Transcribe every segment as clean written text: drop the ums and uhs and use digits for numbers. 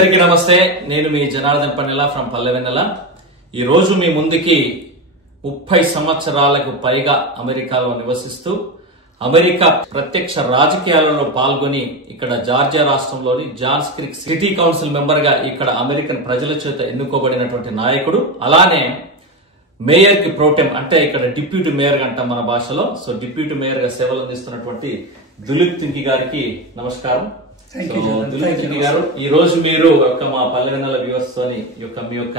అందరికీ నమస్తే. నేను మీ జనార్దన్ పన్నెల ఫ్రమ్ పల్లెవెన్నెల. ఈ రోజు మీ ముందుకి 30 సంవత్సరాలకు పైగా అమెరికాలో నివసిస్తూ అమెరికా ప్రత్యక్ష రాజకీయాలలో పాల్గొని ఇక్కడ జార్జియా రాష్ట్రంలోని Johns Creek city council member గా ఇక్కడ అమెరికన్ ప్రజల చేత ఎన్నుకోబడినటువంటి నాయకుడు, అలానే మేయర్ కి ప్రోటెం అంటే ఇక్కడ డిప్యూటీ మేయర్ అంటాం మన భాషలో. సో డిప్యూటీ మేయర్ గా సేవలు అందిస్తున్నటువంటి దులీప్ తింకి గారికి నమస్కారం. దులీప్ తింకి గారు, ఈ రోజు మీరు మా పల్లెవెన్నెల వ్యూవర్స్ తోని మీ యొక్క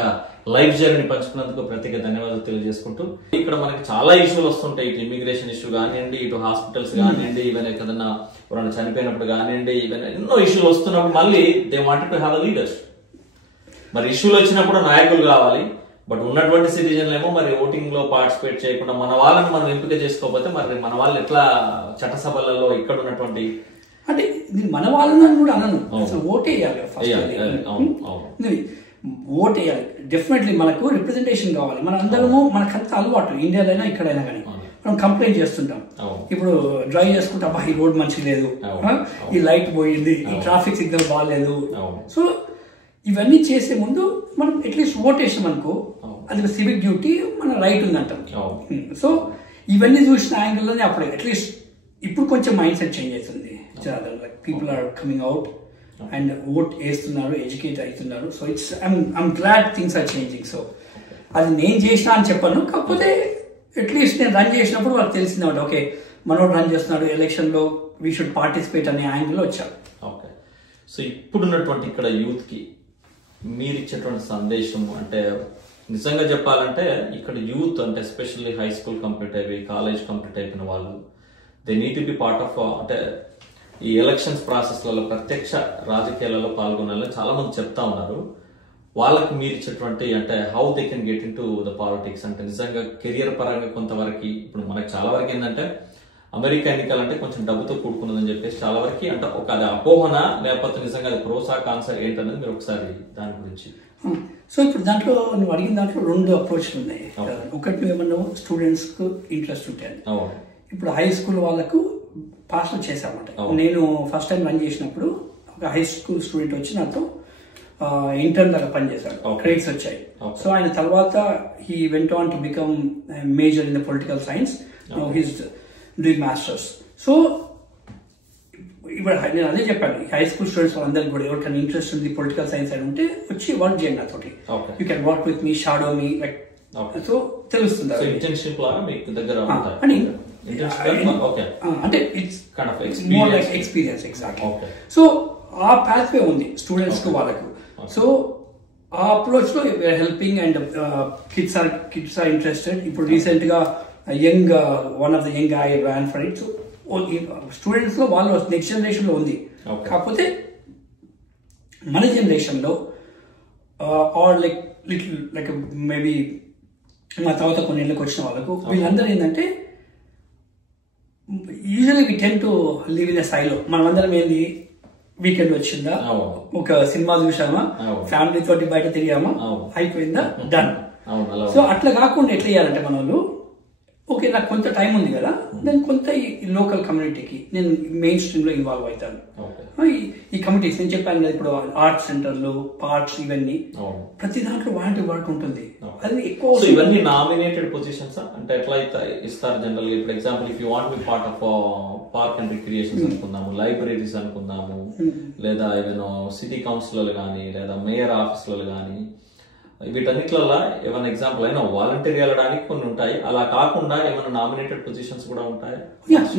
లైఫ్ జర్నీ పంచుకున్నందుకు ప్రత్యేక ధన్యవాదాలు తెలియజేసుకుంటూ, ఇక్కడ మనకి చాలా ఇష్యూలు వస్తుంటాయి. ఇటు ఇమిగ్రేషన్ ఇష్యూ కానివ్వండి, ఇటు హాస్పిటల్స్ కానివ్వండి, ఈవెన్ ఏదైనా ఎవరైనా చనిపోయినప్పుడు కానివ్వండి, ఈవెన్ ఎన్నో ఇష్యూలు వస్తున్నప్పుడు మళ్ళీ they wanted to have a leaders. మరి ఇష్యూలు వచ్చినప్పుడు నాయకులు కావాలి. బట్ ఉన్నటువంటి సిటిజన్లు ఏమో మరి ఓటింగ్ లో పార్టిసిపేట్ చేయకుండా మన వాళ్ళని మనం ఎంపిక చేసుకోకపోతే మరి మన వాళ్ళు ఎట్లా చట్టసభలలో ఇక్కడ ఉన్నటువంటి అంటే మన వాళ్ళని కూడా అనను, అసలు ఓటేయాలి. ఓటేయాలి డెఫినెట్లీ. మనకు రిప్రజెంటేషన్ కావాలి. మన అందరము మనకంత అలవాటు ఇండియాలో ఇక్కడైనా కానీ మనం కంప్లైంట్ చేస్తుంటాం. ఇప్పుడు డ్రైవ్ చేసుకుంటే అబ్బా ఈ రోడ్ మంచిగా లేదు, ఈ లైట్ పోయింది, ఈ ట్రాఫిక్ సిగ్నల్ బాగాలేదు. సో ఇవన్నీ చేసే ముందు మనం అట్లీస్ట్ ఓటేసాం అనుకో, అది సివిక్ డ్యూటీ, మన రైట్ ఉందంటాం. సో ఇవన్నీ చూసిన యాంగిల్లోనే అప్పుడు అట్లీస్ట్ ఇప్పుడు కొంచెం మైండ్ సెట్ చేంజ్ అవుతుంది. People are coming out and vote వేస్తున్నారు, ఎడ్యుకేట్ అవుతున్నారు. So it's I'm glad things are changing. So అది నేను చేసినా అని చెప్పాను, కాకపోతే అట్లీస్ట్ నేను రన్ చేసినప్పుడు వాళ్ళకి తెలిసింది ఓకే మనోడు రన్ చేస్తున్నాడు, ఎలక్షన్ లో వీ షుడ్ పార్టిసిపేట్ అనే యాంగిల్లో వచ్చారు. ఓకే. సో ఇప్పుడున్నటువంటి ఇక్కడ యూత్ కి మీరు ఇచ్చేటువంటి సందేశం అంటే, నిజంగా చెప్పాలంటే ఇక్కడ యూత్ అంటే ఎస్పెషల్లీ హై స్కూల్ కంప్లీట్ అయిపోయి కాలేజ్ కంప్లీట్ అయిపోయిన వాళ్ళు, they need to be part of అంటే ఈ ఎలక్షన్స్ ప్రాసెస్లలో ప్రత్యక్ష రాజకీయాలలో పాల్గొనాలని చాలా మంది చెప్తా ఉన్నారు. వాళ్ళకి మీరు ఇచ్చేటువంటి అంటే how they can get in to the politics అంటే నిజంగా కెరియర్ పరంగా కొంతవరకు ఇప్పుడు మనకి చాలా వరకు ఏంటంటే అమెరికా ఎన్నికలంటే కొంచెం డబ్బుతో కూడుకున్నదని చెప్పేసి చాలా వరకు అంటే ఒక అది అపోహన లేకపోతే నిజంగా అది ప్రోసా కాన్సర్ ఏంటనేది మీరు ఒకసారి దాని గురించి. సో ఇప్పుడు దాంట్లో నువ్వు అడిగిన దాంట్లో 2 అప్రోచ్లు ఉన్నాయి. ఒకటి నువ్వేమన్నావు స్టూడెంట్స్ కు ఇంట్రెస్ట్ ఉంటాయి. ఇప్పుడు హై స్కూల్ వాళ్ళకు పాస్టర్ చేశామంట. నేను ఫస్ట్ టైం రన్ చేసినప్పుడు ఒక హై స్కూల్ స్టూడెంట్ వచ్చి నాతో ఇంటర్న్ లాగా పనిచేశాడు, క్రెడిట్స్ వచ్చాయి. సో ఆయన తర్వాత he went on to become major in the political science, he's doing masters. So ఇప్పుడు నేను అదే చెప్పాను, హై స్కూల్ స్టూడెంట్స్ అందరికి కూడా ఎవరికైనా ఇంట్రెస్ట్ ఉంది పొలిటికల్ సైన్స్ అని ఉంటే వచ్చి వర్క్ చేయండి నాతోటి. You can work with me, shadow me, like so తెలుస్తుంది అంటే it's more like experience. Exactly. So ఆ పాత్వే ఉంది స్టూడెంట్స్ కు వాళ్ళకు. సో ఆ అప్రోచ్ లో helping and kids are interested. ఇప్పుడు రీసెంట్ గా young one of the young I ran for it. So students లో వాళ్ళు నెక్స్ట్ జనరేషన్ లో ఉంది. కాకపోతే మన జనరేషన్ లో or like little like maybe మా తర్వాత కొన్ని ఏళ్ళకి వచ్చిన వాళ్ళకు వీళ్ళందరూ ఏంటంటే usually we tend to live in a silo. మనమందరం ఏంది వీకెండ్ వచ్చిందా, ఒక సినిమా చూసామా, ఫ్యామిలీ తోటి బయట తిరిగామా, అయిపోయిందా, డన్. సో అట్లా కాకుండా ఎట్లా చేయాలంటే మన వాళ్ళు ఓకే నాకు కొంత టైం ఉంది కదా, నేను కొంత ఈ లోకల్ కమ్యూనిటీకి నేను మెయిన్ స్ట్రీమ్ లో ఇన్వాల్వ్ అవుతాను. ఈ కమిటీస్ నేను చెప్పాను కదా, ఇప్పుడు ఆర్ట్స్ సెంటర్లు, పార్క్స్, ఇవన్నీ ప్రతి దాంట్లో వాలంటీర్ వర్క్ ఉంటుంది. అది ఎక్కువ. ఇవన్నీ నామినేటెడ్ పొజిషన్స్ అంటే ఎట్లా ఇస్తారు జనరల్ గా? ఇప్పుడు example if you want be part of park and recreations అనుకుందాము, లైబ్రరీస్ అనుకుందాము, లేదా ఏదైనా సిటీ కౌన్సిలర్లు కానీ లేదా మేయర్ ఆఫీసులు కానీ, వీటన్నిట్లలో ఏమైనా ఎగ్జాంపుల్ అయినా వాలంటీర్ వెళ్ళడానికి కొన్ని ఉంటాయి. అలా కాకుండా ఏమైనా నామినేటెడ్ పొజిషన్స్ కూడా ఉంటాయి?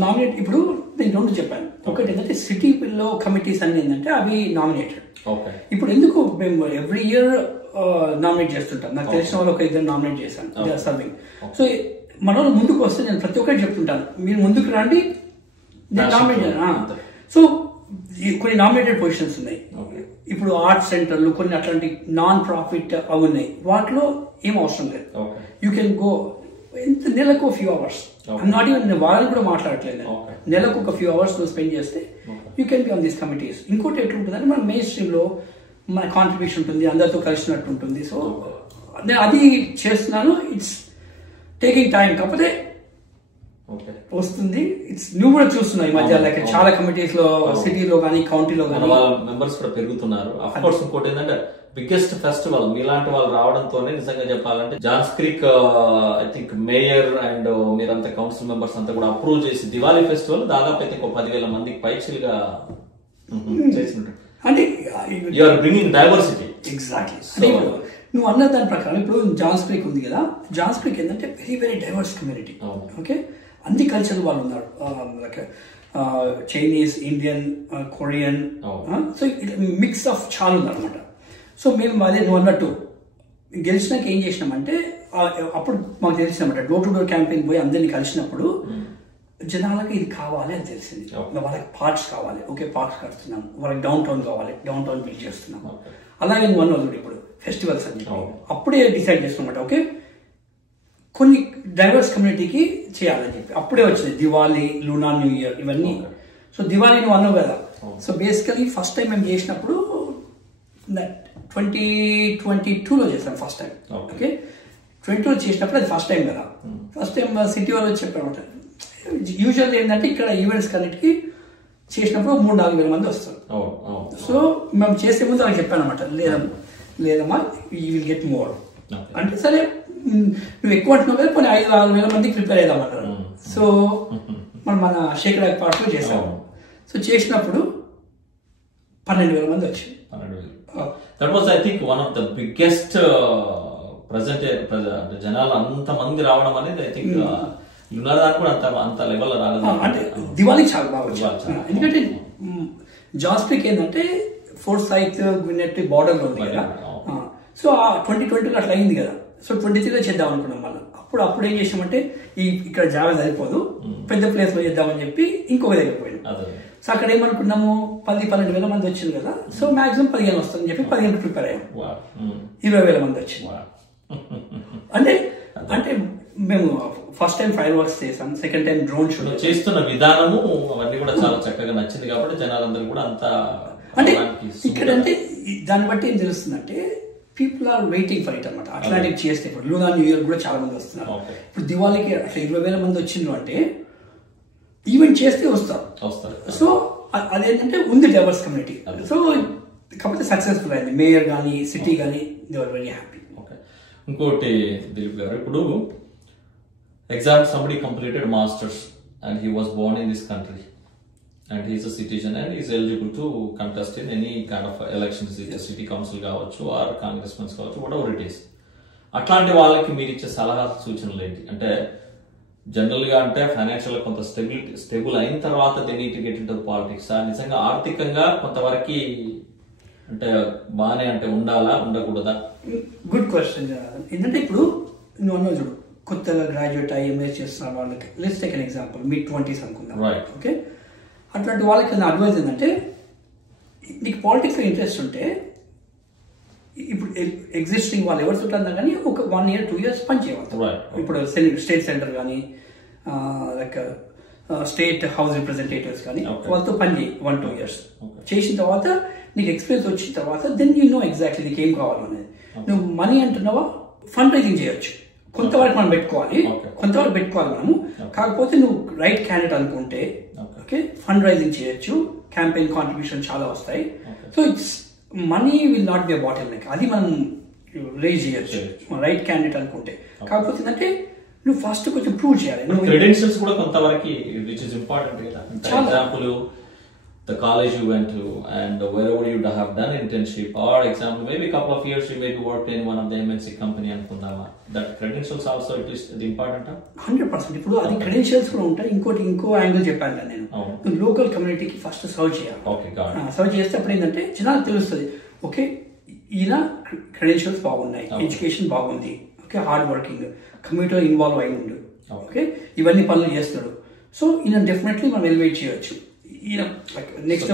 నామినేట్ ఇప్పుడు నేను 2 చెప్పాను. ఒకటి ఏంటంటే సిటీలో కమిటీస్ అన్ని ఏంటంటే అవి నామినేటెడ్. ఇప్పుడు ఎందుకు మేము ఎవ్రీ ఇయర్ నామినేట్ చేస్తుంటాం. నాకు తెలిసిన వాళ్ళు ఒక 2 నామినేట్ చేశాను సర్వింగ్. సో మన వాళ్ళు ముందుకు వస్తే నేను ప్రతి ఒక్కటి చెప్తుంటాను, మీరు ముందుకు రండి, నేను నామినేట్. సో కొన్ని నామినేటెడ్ పొజిషన్స్ ఉన్నాయి. ఇప్పుడు ఆర్ట్ సెంటర్లు కొన్ని అట్లాంటి నాన్ ప్రాఫిట్ అవి ఉన్నాయి, వాటిలో ఏం అవసరం లేదు. యూ కెన్ గో ఎంత నెలకు ఫ్యూ అవర్స్, నాట్ ఈవెన్ వాళ్ళని కూడా మాట్లాడట్లేదు, నెలకు ఒక ఫ్యూ అవర్స్ స్పెండ్ చేస్తే you can be on these committees. ఇంకోటి ఎట్లుంటుందంటే మన మెయిన్ స్ట్రీమ్ లో మన కాంట్రిబ్యూషన్ ఉంటుంది, అందరితో కలిసినట్టు ఉంటుంది. సో నేను అది చేస్తున్నాను. It's taking time. కాకపోతే వస్తుంది. నువ్వు కూడా చూస్తున్నావు ఈ మధ్య లైక్ చాలా కమిటీస్ లో సిటీలో కానీ కౌంటీలో కానీ వాళ్ళ మెంబర్స్ కూడా పెరుగుతున్నారు. అఫ్ కోర్స్ ఇంకోటి ఏంటంటే బిగ్గెస్ట్ ఫెస్టివల్ మీలాంటి వాళ్ళు రావడంతోనే నిజంగా చెప్పాలంటే Johns Creek I think mayor and మీరంతా కౌన్సిల్ మెంబర్స్ అంతా కూడా అప్రూవ్ చేసి దివాళీ ఫెస్టివల్ దాదాపు అయితే 10,000 మందికి పైచిలుగా చేసినట్టు. అంటే you are bringing diversity. Exactly. అంటే నువ్వు అన్న దాని ప్రకారం ఇప్పుడు జాన్స్ క్రీక్ ఉంది కదా, జాన్స్ క్రీక్ ఏంటంటే very very divorce community. Okay, అన్ని కల్చర్ వాళ్ళు ఉన్నారు, like Chinese, Indian, Korean, so mix of చాలా ఉంది అనమాట. సో మేము అదే నువ్వు అన్నట్టు గెలిచినాక ఏం చేసినామంటే అప్పుడు మాకు తెలిసినమాట డోర్ టు డోర్ క్యాంపెయిన్ పోయి అందరినీ కలిసినప్పుడు జనాలకు ఇది కావాలి అని తెలిసింది. వాళ్ళకి పార్క్స్ కావాలి, ఓకే పార్క్స్ కడుతున్నాం. వాళ్ళకి డౌన్ టౌన్ కావాలి, డౌన్ టౌన్ బిల్డ్ చేస్తున్నాం. అలాగే నువ్వు అన్నది ఇప్పుడు ఫెస్టివల్స్ అని చెప్పి అప్పుడే డిసైడ్ చేస్తున్నమాట. ఓకే, కొన్ని డైవర్స్ కమ్యూనిటీకి చేయాలని చెప్పి అప్పుడే వచ్చింది దివాళీ, లూనా న్యూ ఇయర్ ఇవన్నీ. సో దివాళీ నువ్వు అన్నావు కదా, సో బేసికలీ ఫస్ట్ టైం మేము చేసినప్పుడు 2022లో చేసాం ఫస్ట్ టైం. ఓకే, 22లో చేసినప్పుడు అది ఫస్ట్ టైం కదా. ఫస్ట్ టైం సిటీ వాళ్ళు చెప్పారన్నమాట. యూజువల్ ఏంటంటే ఇక్కడ ఈవెంట్స్ కన్నిటికి చేసినప్పుడు 3-4 వేల మంది వస్తారు. సో మేము చేసే ముందు వాళ్ళకి చెప్పాను అనమాట, లేదమ్మా యూ విల్ గెట్ మోర్ అంటే, సరే నువ్వు ఎక్కువ అంటున్నావు కదా కొన్ని 5-6 వేల మందికి ప్రిపేర్ అయ్యామన్నారు. సో మన శేఖర్ పార్ట్లో చేసాము. సో చేసినప్పుడు 12,000 మంది వచ్చారు. That was I think one of the biggest present జనాలు అంత మంది రావడం అనేది ఐ థింక్ లునార్ కూడా అంత లెవెల్ రాలేదు. అంటే దివాళీ చాలా బాగా వచ్చింది. ఎందుకంటే జాన్స్ క్రీక్ ఏంటంటే ఫోర్త్ సైట్ విన్నెట్ బార్డర్ లో ఉంది కదా. సో ఆ 2020లో అట్లా అయింది కదా. సో 23లో చేద్దాం అనుకున్నాం మళ్ళీ. అప్పుడు ఏం చేసామంటే ఇక్కడ జాగా సరిపోదు, పెద్ద ప్లేస్ లో చేద్దామని చెప్పి ఇంకొక దగ్గర పోయినాం. సో అక్కడ ఏమనుకున్నాము 10-12 వేల మంది వచ్చింది కదా. సో మాక్సిమం 15 వస్తుందని చెప్పి 15 ప్రిపేర్ అయ్యాం. 20,000 మంది వచ్చింది. అంటే మేము ఫస్ట్ టైం ఫైర్ వర్క్స్ చేసాం, సెకండ్ టైం డ్రోన్ షో చేస్తున్న విధానము అవన్నీ కూడా చాలా చక్కగా నచ్చింది కాబట్టి జనాలందరూ కూడా అంత అంటే ఇక్కడ అంటే దాన్ని బట్టి ఏం తెలుస్తుందంటే people are waiting for it అనమాట. అట్లాంటివి చేస్తే ఇప్పుడు లూనా న్యూ ఇయర్ కూడా చాలా మంది వస్తున్నారు. ఇప్పుడు దివాళీకి అట్లా 20,000 మంది వచ్చిండ్రు అంటే ఈవెంట్ చేస్తే వస్తారు. సో అదేంటంటే ఉంది డైవర్స్ కమ్యూనిటీ. సో కాకపోతే సక్సెస్ఫుల్ అయింది. మేయర్ కానీ సిటీ కానీ దే ఆర్ వెరీ హ్యాపీ. ఇంకోటి దిలీప్ గారు, ఇప్పుడు exam somebody completed masters and he was born in this country and he is a citizen and he is eligible to contest in any kind of elections, city council కావచ్చు or congressmen కావచ్చు, whatever it is. అట్లాంటి వాళ్ళకి మీరు ఇచ్చే సలహా సూచనలు ఏంటి? అంటే జనరల్ గా అంటే ఫైనాన్షియల్ కొంత స్టేబుల్ అయిన తర్వాత they need to get into politics, నిజంగా ఆర్థికంగా కొంతవరకు అంటే బానే అంటే ఉండాలా ఉండకూడదా? Good question. ఏంటంటే ఇప్పుడు నువ్వు అన్నావు చూడు, కొత్తగా గ్రాడ్యుయేట్ అయ్యి ఎంఎస్ చేస్తున్న వాళ్ళకి let's take an example mid-20s అనుకుందాం. ఓకే, అట్లాంటి వాళ్ళకి నా అడ్వైజ్ ఏంటంటే నీకు పాలిటిక్స్ లో ఇంట్రెస్ట్ ఉంటే ఇప్పుడు ఎగ్జిస్టింగ్ వాళ్ళు ఎవరు చుట్టాలన్నా కానీ ఒక 1 year 2 years పని చేయవచ్చు. ఇప్పుడు స్టేట్ సెంటర్ కానీ లైక్ స్టేట్ హౌస్ రిప్రజెంటేటివ్స్ కానీ వాళ్ళతో పని చేయి 1-2 years. చేసిన తర్వాత నీకు ఎక్స్పీరియన్స్ వచ్చిన తర్వాత దెన్ యూ నో ఎగ్జాక్ట్లీ నీకు ఏం కావాలనేది. నువ్వు మనీ అంటున్నావా, ఫండ్ రైజింగ్ చేయొచ్చు. కొంతవరకు మనం పెట్టుకోవాలి మనము. కాకపోతే నువ్వు రైట్ క్యాండిడేట్ అనుకుంటే ఓకే ఫండ్ రైజింగ్ చేయొచ్చు, క్యాంపెయిన్ కాంట్రిబ్యూషన్ చాలా వస్తాయి. So it's money will not be a bottle neck. అది మనం రేజ్ చేయొచ్చు రైట్ క్యాండిడేట్ అనుకుంటే. కాకపోతే ఏంటంటే నువ్వు ఫస్ట్ కొంచెం ప్రూవ్ చేయాలి. క్రెడెన్షియల్స్ కూడా కొంతవరకు విచ్ ఇస్ ఇంపార్టెంట్ కదా. Example the college you went to and wherever you have done internship or example maybe a couple of years you maybe worked in one of the MNC company అనుకుందామా, that credentials also it is important 100%. ఇప్పుడు అది credentials కూడా ఉంటాయి. ఇంకో angle చెప్పాను కదా నేను, local కమ్యూనిటీకి first serve చేయాలి. సర్వ్ చేస్తే అప్పుడు ఏంటంటే జనాలకు తెలుస్తుంది ఓకే ఈయన క్రెడెన్షియల్స్ బాగున్నాయి, ఎడ్యుకేషన్ బాగుంది, ఓకే హార్డ్ వర్కింగ్, కమ్యూనిటీలో ఇన్వాల్వ్ అయ్యిండు, ఓకే ఇవన్నీ పనులు చేస్తాడు. సో ఈయన డెఫినెట్లీ మనం ఎలివేట్ చేయొచ్చు. నెక్స్ట్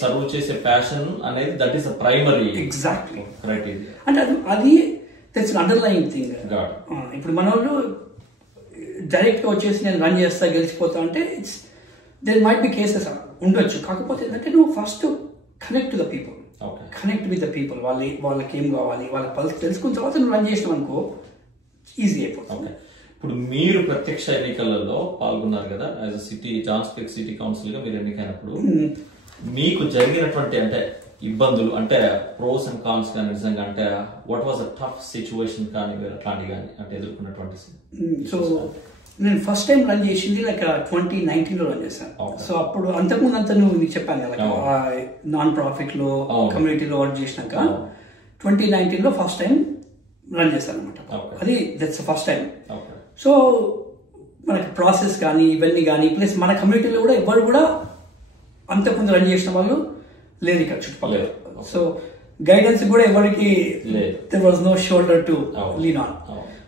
సర్వ్ చేసే ప్యాషన్ అనేది that is primary exactly criteria. అంటే అది దట్స్ అండర్లైయింగ్ థింగ్. ఇప్పుడు మన వాళ్ళు డైరెక్ట్ గా వచ్చేసి నేను రన్ చేస్తా గెలిచిపోతా అంటే it's there might be cases ఉండొచ్చు. కాకపోతే ఏంటంటే నువ్వు first connect to the people, connect with the people. వాళ్ళకి ఏం కావాలి, వాళ్ళ పల్స్ తెలుసుకున్న తర్వాత నువ్వు రన్ చేసినావు అనుకో ఈజీ అయిపోతుంది. ఇప్పుడు మీరు ప్రత్యక్ష ఎన్నికలలో పాల్గొన్నారు కదా, as city Johns Creek city council గా మీరు ఎన్నికైనప్పుడు మీకు జరిగినటువంటి అంటే ఇబ్బందులు అంటే ప్రోస్ అండ్ కాన్స్ కానీ నిజంగా అంటే what was a tough situation కానీ అట్లాంటి కానీ అంటే ఎదుర్కొన్నటువంటి? సో నేను ఫస్ట్ టైం రన్ చేసింది లైక్ 2019 లో రన్ చేశాను. సో అప్పుడు అంతకుముందు అంతా నువ్వు చెప్పాను కదా నాన్ ప్రాఫిట్ లో కమ్యూనిటీలో వర్క్ చేసినాక 2019 లో ఫస్ట్ టైం రన్ చేశాను అనమాట. అది దట్స్ ఫస్ట్ టైం. సో మనకి ప్రాసెస్ కానీ ఇవన్నీ కానీ ప్లస్ మన కమ్యూనిటీలో కూడా ఎవరు కూడా అంతకుముందు రన్ చేసిన వాళ్ళు లేదు ఇక్కడ చుట్టుపక్కల. సో గైడెన్స్ కూడా ఎవరికి there was no shoulder to lean on.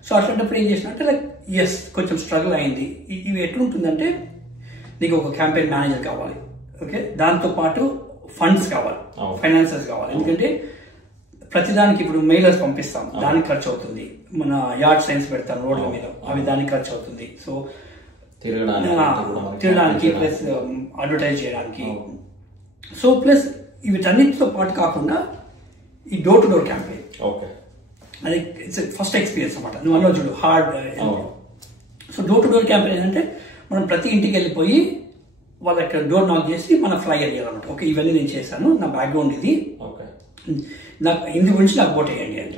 So అట్లాంటప్పుడు ఏం చేసిన అంటే లైక్ ఎస్ కొంచెం స్ట్రగుల్ అయింది. ఇవి ఎట్లుంటుందంటే నీకు ఒక క్యాంపెయిన్ మేనేజర్ కావాలి, ఓకే, దాంతో పాటు ఫండ్స్ కావాలి, ఫైనాన్సర్స్ కావాలి. ఎందుకంటే ప్రతిదానికి ఇప్పుడు మెయిలర్స్ పంపిస్తాం, దానికి ఖర్చు అవుతుంది. మన యార్డ్ సైన్స్ పెడతాం రోడ్ల మీద, అవి దానికి ఖర్చు అవుతుంది. సో తిరగడానికి ప్లస్ అడ్వర్టైజ్ చేయడానికి. సో ప్లస్ వీటన్నిటితో పాటు కాకుండా ఈ డోర్ టు డోర్ క్యాంపెయిన్, అది ఇట్స్ ఫస్ట్ ఎక్స్పీరియన్స్ అనమాట. నువ్వు అన్న చూడు hard. So door to door campaign ఏంటంటే మనం ప్రతి ఇంటికి వెళ్ళిపోయి వాళ్ళకి డోర్ నాక్ చేసి మన ఫ్లైయర్ చేయాలన్నమాట. ఓకే, ఇవన్నీ నేను చేశాను, నా బ్యాక్గ్రౌండ్ ఇది, నాకు ఇందు గురించి నాకు ఓట్ వేయండి అని.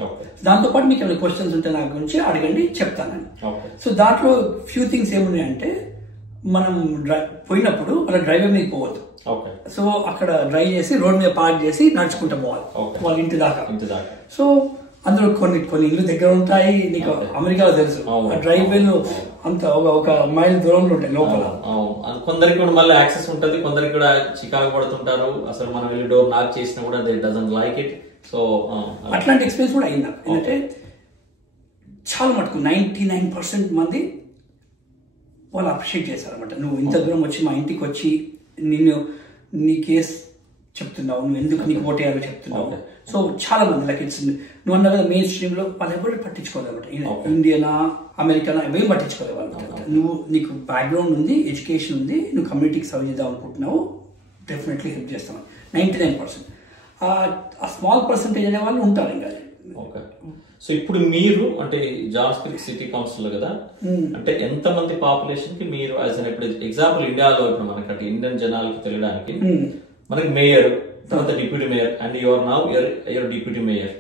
దాంతోపాటు మీకు ఏమైనా క్వశ్చన్స్ ఉంటే నా గురించి అడగండి, చెప్తానని. సో దాంట్లో ఫ్యూ థింగ్స్ ఏమున్నాయంటే మనం పోయినప్పుడు మన డ్రైవర్ మీద పోవద్దు. సో అక్కడ డ్రైవ్ చేసి రోడ్ మీద పార్క్ చేసి నడుచుకుంటూ పోవాలి వాళ్ళ ఇంటి దాకా. సో అందులో కొన్ని ఇల్లు దగ్గర ఉంటాయి, నీకు అమెరికాలో తెలుసు డ్రైవ్ వేలు అంత ఒక మైల్ దూరంలో ఉంటాయి లోపల. కొందరికి కూడా మళ్ళీ యాక్సెస్ ఉంటుంది, కొందరికి కూడా చికాకు పడుతుంటారు. అసలు మనం వెళ్ళి డోర్ నాక్ చేసినా కూడా they doesn't like it. So అట్లాంటి ఎక్స్పీరియన్స్ కూడా అయింది. ఎందుకంటే చాలా మటుకు 99% మంది వాళ్ళు అప్రిషియేట్ చేశారు అనమాట. నువ్వు ఇంత దూరం వచ్చి మా ఇంటికి వచ్చి నీ కేసు చెప్తున్నావు, నువ్వు ఎందుకు నీకు ఓట్ వేయాలో చెప్తున్నావు. సో చాలా మంది లైక్ ఇట్స్ నువ్వు అన్న కదా మెయిన్ స్ట్రీమ్ లో వాళ్ళు ఎవరు పట్టించుకోలేమాట. ఇండియనా అమెరికానా ఏం పట్టించుకోలేవు అనమాట. నీకు బ్యాక్గ్రౌండ్ ఉంది, ఎడ్యుకేషన్ ఉంది, నువ్వు కమ్యూనిటీకి సర్వ్ చేద్దాం అనుకుంటున్నావు, డెఫినెట్లీ హెల్ప్ చేస్తాను. 99%. ఆ స్మాల్ పర్సెంటేజ్ అనే వాళ్ళు ఉంటారు ఇంకా. సో ఇప్పుడు మీరు అంటే జాన్స్ క్రిక్ సిటీ కౌన్సిల్ కదా, అంటే ఎంత మంది పాపులేషన్ కి మీరు యాజ్ అన్ ఇప్పుడు ఎగ్జాంపుల్ ఇండియాలో ఇప్పుడు మనకి ఇండియన్ జనాలకి తెలియడానికి మనకి మేయర్, తర్వాత deputy mayor and your now your deputy mayor.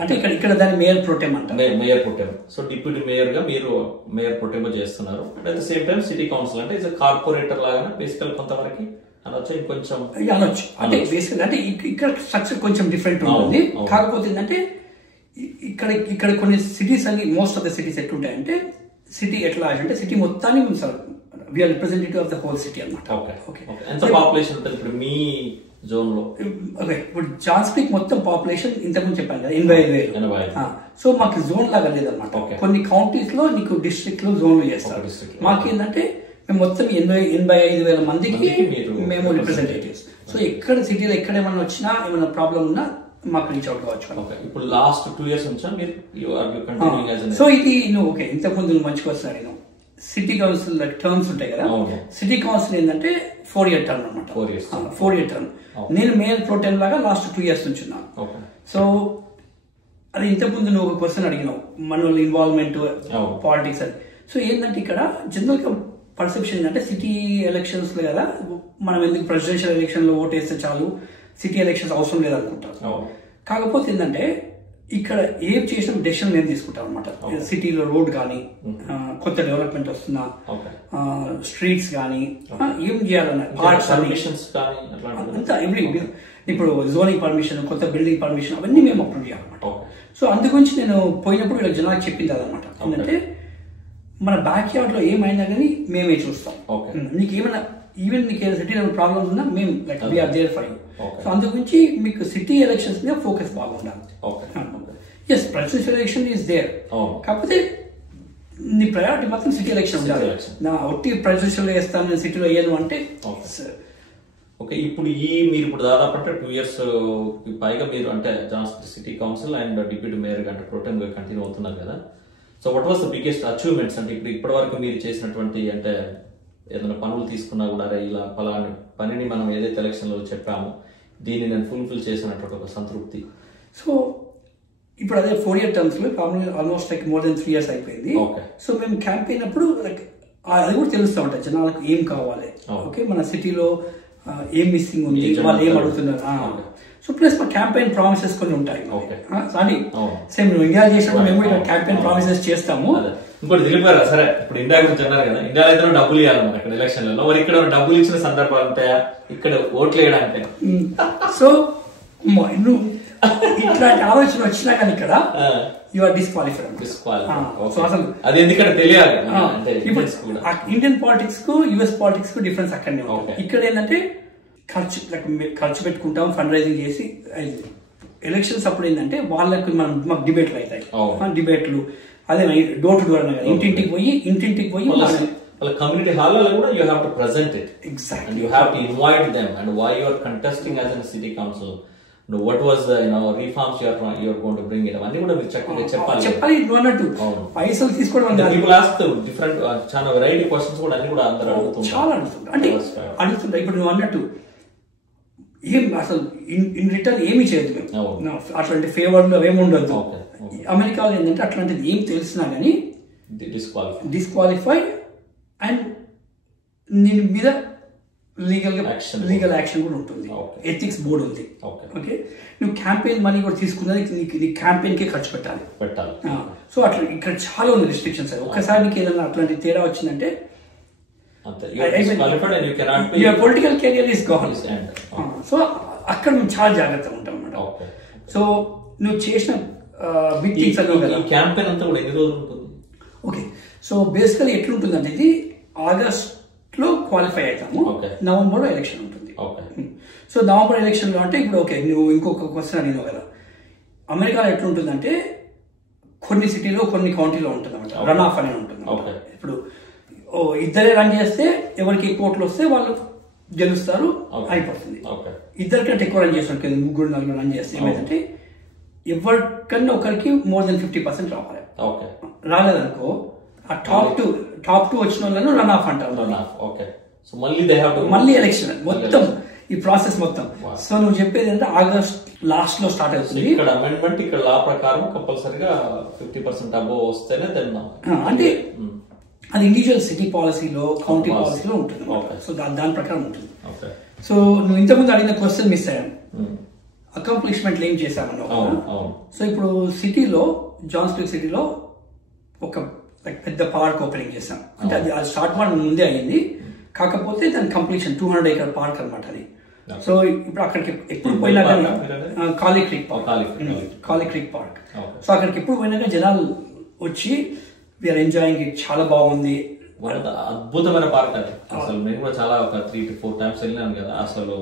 అంటే ఇక్కడ దాన్ని మేయర్ ప్రొటెమ్ అంటారు. Mayor pro tem. So deputy mayor గా మీరు మేయర్ ప్రొటెమ్ చేస్తున్నారు. At the same time city council అంటే ఇట్స్ కార్పొరేటర్ లాగా బేసికల్ కొంతవరకు అనొచ్చు, ఇంకొంచెం అనొచ్చు. అంటే బేసికల్ అంటే ఇక్కడ స్ట్రక్చర్ కొంచెం డిఫరెంట్ ఉంటుంది. కాకపోతే ఏంటంటే ఇక్కడ కొన్ని సిటీస్ అన్ని మోస్ట్ ఆఫ్ ద సిటీస్ ఎట్లుంటాయంటే సిటీ ఎట్లా అంటే సిటీ మొత్తాన్ని we are representative of the whole city అన్నమాట. ఎంత పాపులేషన్ ఉంటుంది ఇప్పుడు మీ జోన్ లో? ఓకే, ఇప్పుడు జాన్స్ క్రిక్ మొత్తం పాపులేషన్ ఇంతకుముందు చెప్పాను కదా 85,000. సో మాకు జోన్ లాగా లేదన్నమాట. కొన్ని కౌంటీస్ లో నీకు డిస్ట్రిక్ట్ లో జోన్లు చేస్తారు. మాకేంటంటే మేము మొత్తం 85,000 మందికి మేము రిప్రజెంటేటివ్స్. సో ఎక్కడ సిటీలో ఎక్కడ ఏమైనా వచ్చినా ఏమైనా ప్రాబ్లం ఉన్నా మాకు రీచ్ అవుట్ కావచ్చు. ఇప్పుడు లాస్ట్ 2 years నుంచా మీరు? సో ఇది నువ్వు ఓకే ఇంతకుముందు నువ్వు మంచిగా వస్తున్నాడు. నేను సిటీ కౌన్సిల్ టర్మ్స్ ఉంటాయి కదా, సిటీ కౌన్సిల్ ఏంటంటే 4-year టర్మ్ అనమాట. 4-year term. నేను మేయర్ ప్రోటెమ్ లాగా లాస్ట్ 2 years నుంచి ఉన్నాను. సో అది ఇంతకుముందు నువ్వు ఒక క్వశ్చన్ అడిగినావు మన ఇన్వాల్వ్మెంట్ పాలిటిక్స్ అని. సో ఏంటంటే ఇక్కడ జనరల్ గా పర్సెప్షన్ ఏంటంటే సిటీ ఎలక్షన్స్ లో కదా మనం ఎందుకు ప్రెసిడెన్షియల్ ఎలక్షన్ లో ఓట్ వేస్తే చాలు, సిటీ ఎలక్షన్స్ అవసరం లేదనుకుంటారు. కాకపోతే ఏంటంటే ఇక్కడ ఏం చేసిన డెసిషన్ మేము తీసుకుంటాం అనమాట. సిటీలో రోడ్ కానీ కొత్త డెవలప్మెంట్ వస్తున్నా స్ట్రీట్స్ కానీ ఏం చేయాలన్నా అంతా ఎవ్రీ ఇప్పుడు జోనింగ్ పర్మిషన్, కొత్త బిల్డింగ్ పర్మిషన్ అవన్నీ మేము అప్రూవ్ చేయాలన్నమాట. సో అందుగురించి నేను పోయినప్పుడు ఇలా జనాలకు చెప్పింది అదనమాట. ఏంటంటే మన బ్యాక్ యార్డ్ లో ఏమైనా కానీ మేమే చూస్తాం. నీకు ఏమైనా ఈవెన్ నీకు ఏమైనా సిటీలో ప్రాబ్లమ్స్ ఉన్నా మేము like we're there for you. So అందుగురించి మీకు సిటీ ఎలక్షన్స్ మీద ఫోకస్ బాగుండాలి. Yes, presidential election is there, కాకపోతే నీ ప్రయారిటీ మాత్రం సిటీ ఎలక్షన్ ఉండాలి. నా ఒట్టి ప్రెసిడెన్షియల్ వేస్తాను నేను సిటీలో వేయను అంటే. ఓకే, ఇప్పుడు మీరు ఇప్పుడు దాదాపు అంటే 2 years పైగా మీరు అంటే Johns city council and deputy mayor అంటే ప్రోటెమ్ గా కంటిన్యూ అవుతున్నారు కదా. So what was the biggest achievements అంటే ఇప్పుడు ఇప్పటి వరకు మీరు చేసినటువంటి అంటే ఏదైనా పనులు తీసుకున్నా కూడా ఇలా పలాని పనిని మనం ఏదైతే ఎలక్షన్ లో చెప్పామో దీన్ని నేను ఫుల్ఫిల్ చేసినటువంటి ఒక సంతృప్తి. సో ఇప్పుడు అదే 4-year టర్మ్స్ లో almost like more than 3 years అయిపోయింది. సో మేము క్యాంపెయిన్ అప్పుడు లైక్ అది కూడా తెలుస్తూ ఉంటాయి జనాలకు ఏం కావాలి, ఓకే మన సిటీలో ఏం మిస్సింగ్ ఉంది, వాళ్ళు ఏం అడుగుతున్నారు. సో ప్లస్ మా క్యాంపెయిన్ ప్రామిసెస్ కొన్ని ఉంటాయి. సేమ్ నువ్వు ఇండియా చేసినప్పుడు మేము ఇక్కడ క్యాంపెయిన్ ప్రామిసెస్ చేస్తాము. ఇంకోటి దిలీప్ గారు, సరే ఇప్పుడు ఇండియా గురించి అన్నారు కదా, ఇండియాలో అయితే డబ్బులు ఇవ్వాలి మనకి ఇక్కడ ఎలక్షన్లలో, మరి ఇక్కడ డబ్బులు ఇచ్చిన సందర్భాలు ఉంటాయా ఇక్కడ ఓట్లు వేయడానికి? సో నువ్వు ఇట్లాంటి ఆలోచన వచ్చినా కానీ ఇక్కడ యు ఆర్ డిస్క్వాలిఫైడ్. సో అసలు అది ఎందుకంటే తెలియాలి. ఇప్పుడు ఇండియన్ పాలిటిక్స్ కు యుఎస్ పాలిటిక్స్ కు డిఫరెన్స్ అక్కడనే ఉంటుంది. ఇక్కడ ఏంటంటే ఖర్చు పెట్టుకుంటాం, ఫండ్ రైజింగ్ చేసి. ఎలక్షన్స్ అప్పుడు ఏంటంటే వాళ్ళకి మాకు డిబేట్లు అవుతాయి, డిబేట్లు అదే డోర్ టు డోర్ ఇంటింటికి పోయి వాళ్ళ కమ్యూనిటీ హాల్లో కూడా you have to present it exactly, you have to invite them and why you are contesting as a city council, what was the reforms you are going to bring it, అవన్నీ కూడా మీరు చక్కగా చెప్పాలి. అన్నట్టు పైసలు తీసుకోవడం people ask the different చాలా variety questions కూడా అన్ని కూడా అందరూ అడుగుతుంటారు, చాలా అడుగుతుంటారు. అంటే అడుగుతుంటారు ఇప్పుడు నువ్వు అన్నట్టు ఏం అసలు ఇన్ రిటర్న్ ఏమి చేయదు మేము, అట్లాంటి ఫేవర్లు అవేమి ఉండదు. అమెరికాలో ఏంటంటే అట్లాంటిది ఏం తెలిసినా కానీ డిస్క్వాలిఫై అండ్ దీని మీద లీగల్ యాక్షన్ కూడా ఉంటుంది. ఎథిక్స్ బోర్డు ఉంది. ఓకే నువ్వు క్యాంపెయిన్ మనీ కూడా తీసుకున్నది నీ క్యాంపెయిన్ కే ఖర్చు పెట్టాలి. సో అట్లా ఇక్కడ చాలా ఉంది రిస్ట్రిక్షన్స్. ఒక్కసారి నీకు ఏదైనా అట్లాంటి తేడా వచ్చిందంటే political career is gone. So అక్కడ మేము చాలా జాగ్రత్తగా ఉంటాం అన్నమాట. సో నువ్వు చేసిన బిగ్ థింగ్స్ అన్నావు కదా. క్యాంపెయిన్ అంతా కూడా ఎన్ని రోజులు ఉంటుంది? ఓకే సో బేసికలీ ఎట్లుంటుంది అంటే ఇది ఆగస్ట్ లో క్వాలిఫై అవుతాము, నవంబర్ లో ఎలక్షన్ ఉంటుంది. సో నవంబర్ ఎలక్షన్ లో అంటే ఇప్పుడు ఓకే నువ్వు ఇంకొక క్వశ్చన్ అడిగినావు కదా, అమెరికాలో ఎట్లుంటుందంటే కొన్ని సిటీలో కొన్ని కౌంటీలో ఉంటుంది అన్నమాట, రన్ ఆఫ్ అనేది ఉంటుంది. ఇప్పుడు ఇద్దరే రన్ చేస్తే ఎవరికి ఎక్కువ ఓట్లు వస్తే వాళ్ళు గెలుస్తారు, అయిపోతుంది. ఇద్దరికంటే ఎక్కువ రన్ చేస్తారు, ముగ్గురు నలుగురు రన్ చేస్తే ఏమైందంటే ఎవరికన్నా ఒకరికి మోర్ దెన్ 50% రావాలి. రాలేదనుకో ఆ టాప్ టూ వచ్చిన వాళ్ళను రన్ ఆఫ్ అంటారు. మళ్ళీ ఎలక్షన్ మొత్తం ఈ ప్రాసెస్ మొత్తం. సో నువ్వు చెప్పేది అంటే ఆగస్ట్ లాస్ట్ లో స్టార్ట్ అవుతుంది. ఇక్కడ అమెండ్మెంట్ ఇక్కడ లా ప్రకారం కంపల్సరీగా 50% అబోవ్ వస్తేనే అంటే అది ఇండివిజువల్ సిటీ పాలసీలో కౌంటీ పాలసీలో ఉంటుంది. సో దాని ప్రకారం ఉంటుంది. సో నువ్వు ఇంతకుముందు అడిగిన క్వశ్చన్ మిస్ అయ్యాను, అకంప్లిష్మెంట్లు ఏం చేశామన్నావు. సో ఇప్పుడు సిటీలో జాన్స్విల్ సిటీలో ఒక పెద్ద పార్క్ ఓపెనింగ్ చేశాం. అంటే అది స్టార్ట్ మనం ముందే అయ్యింది, కాకపోతే దాని కంప్లీషన్ 200 acre పార్క్ అనమాట అది. సో ఇప్పుడు అక్కడికి ఎప్పుడు పోయినా కానీ కాలీ క్రీక్ పార్క్. సో అక్కడికి ఎప్పుడు పోయినా కానీ జనాలు వచ్చి వీఆర్ ఎంజాయింగ్ ఇట్, చాలా బాగుంది, అద్భుతమైన పార్క్ అది. అసలు మేము కూడా చాలా ఒక 3 to 4 times వెళ్ళినాం కదా. అసలు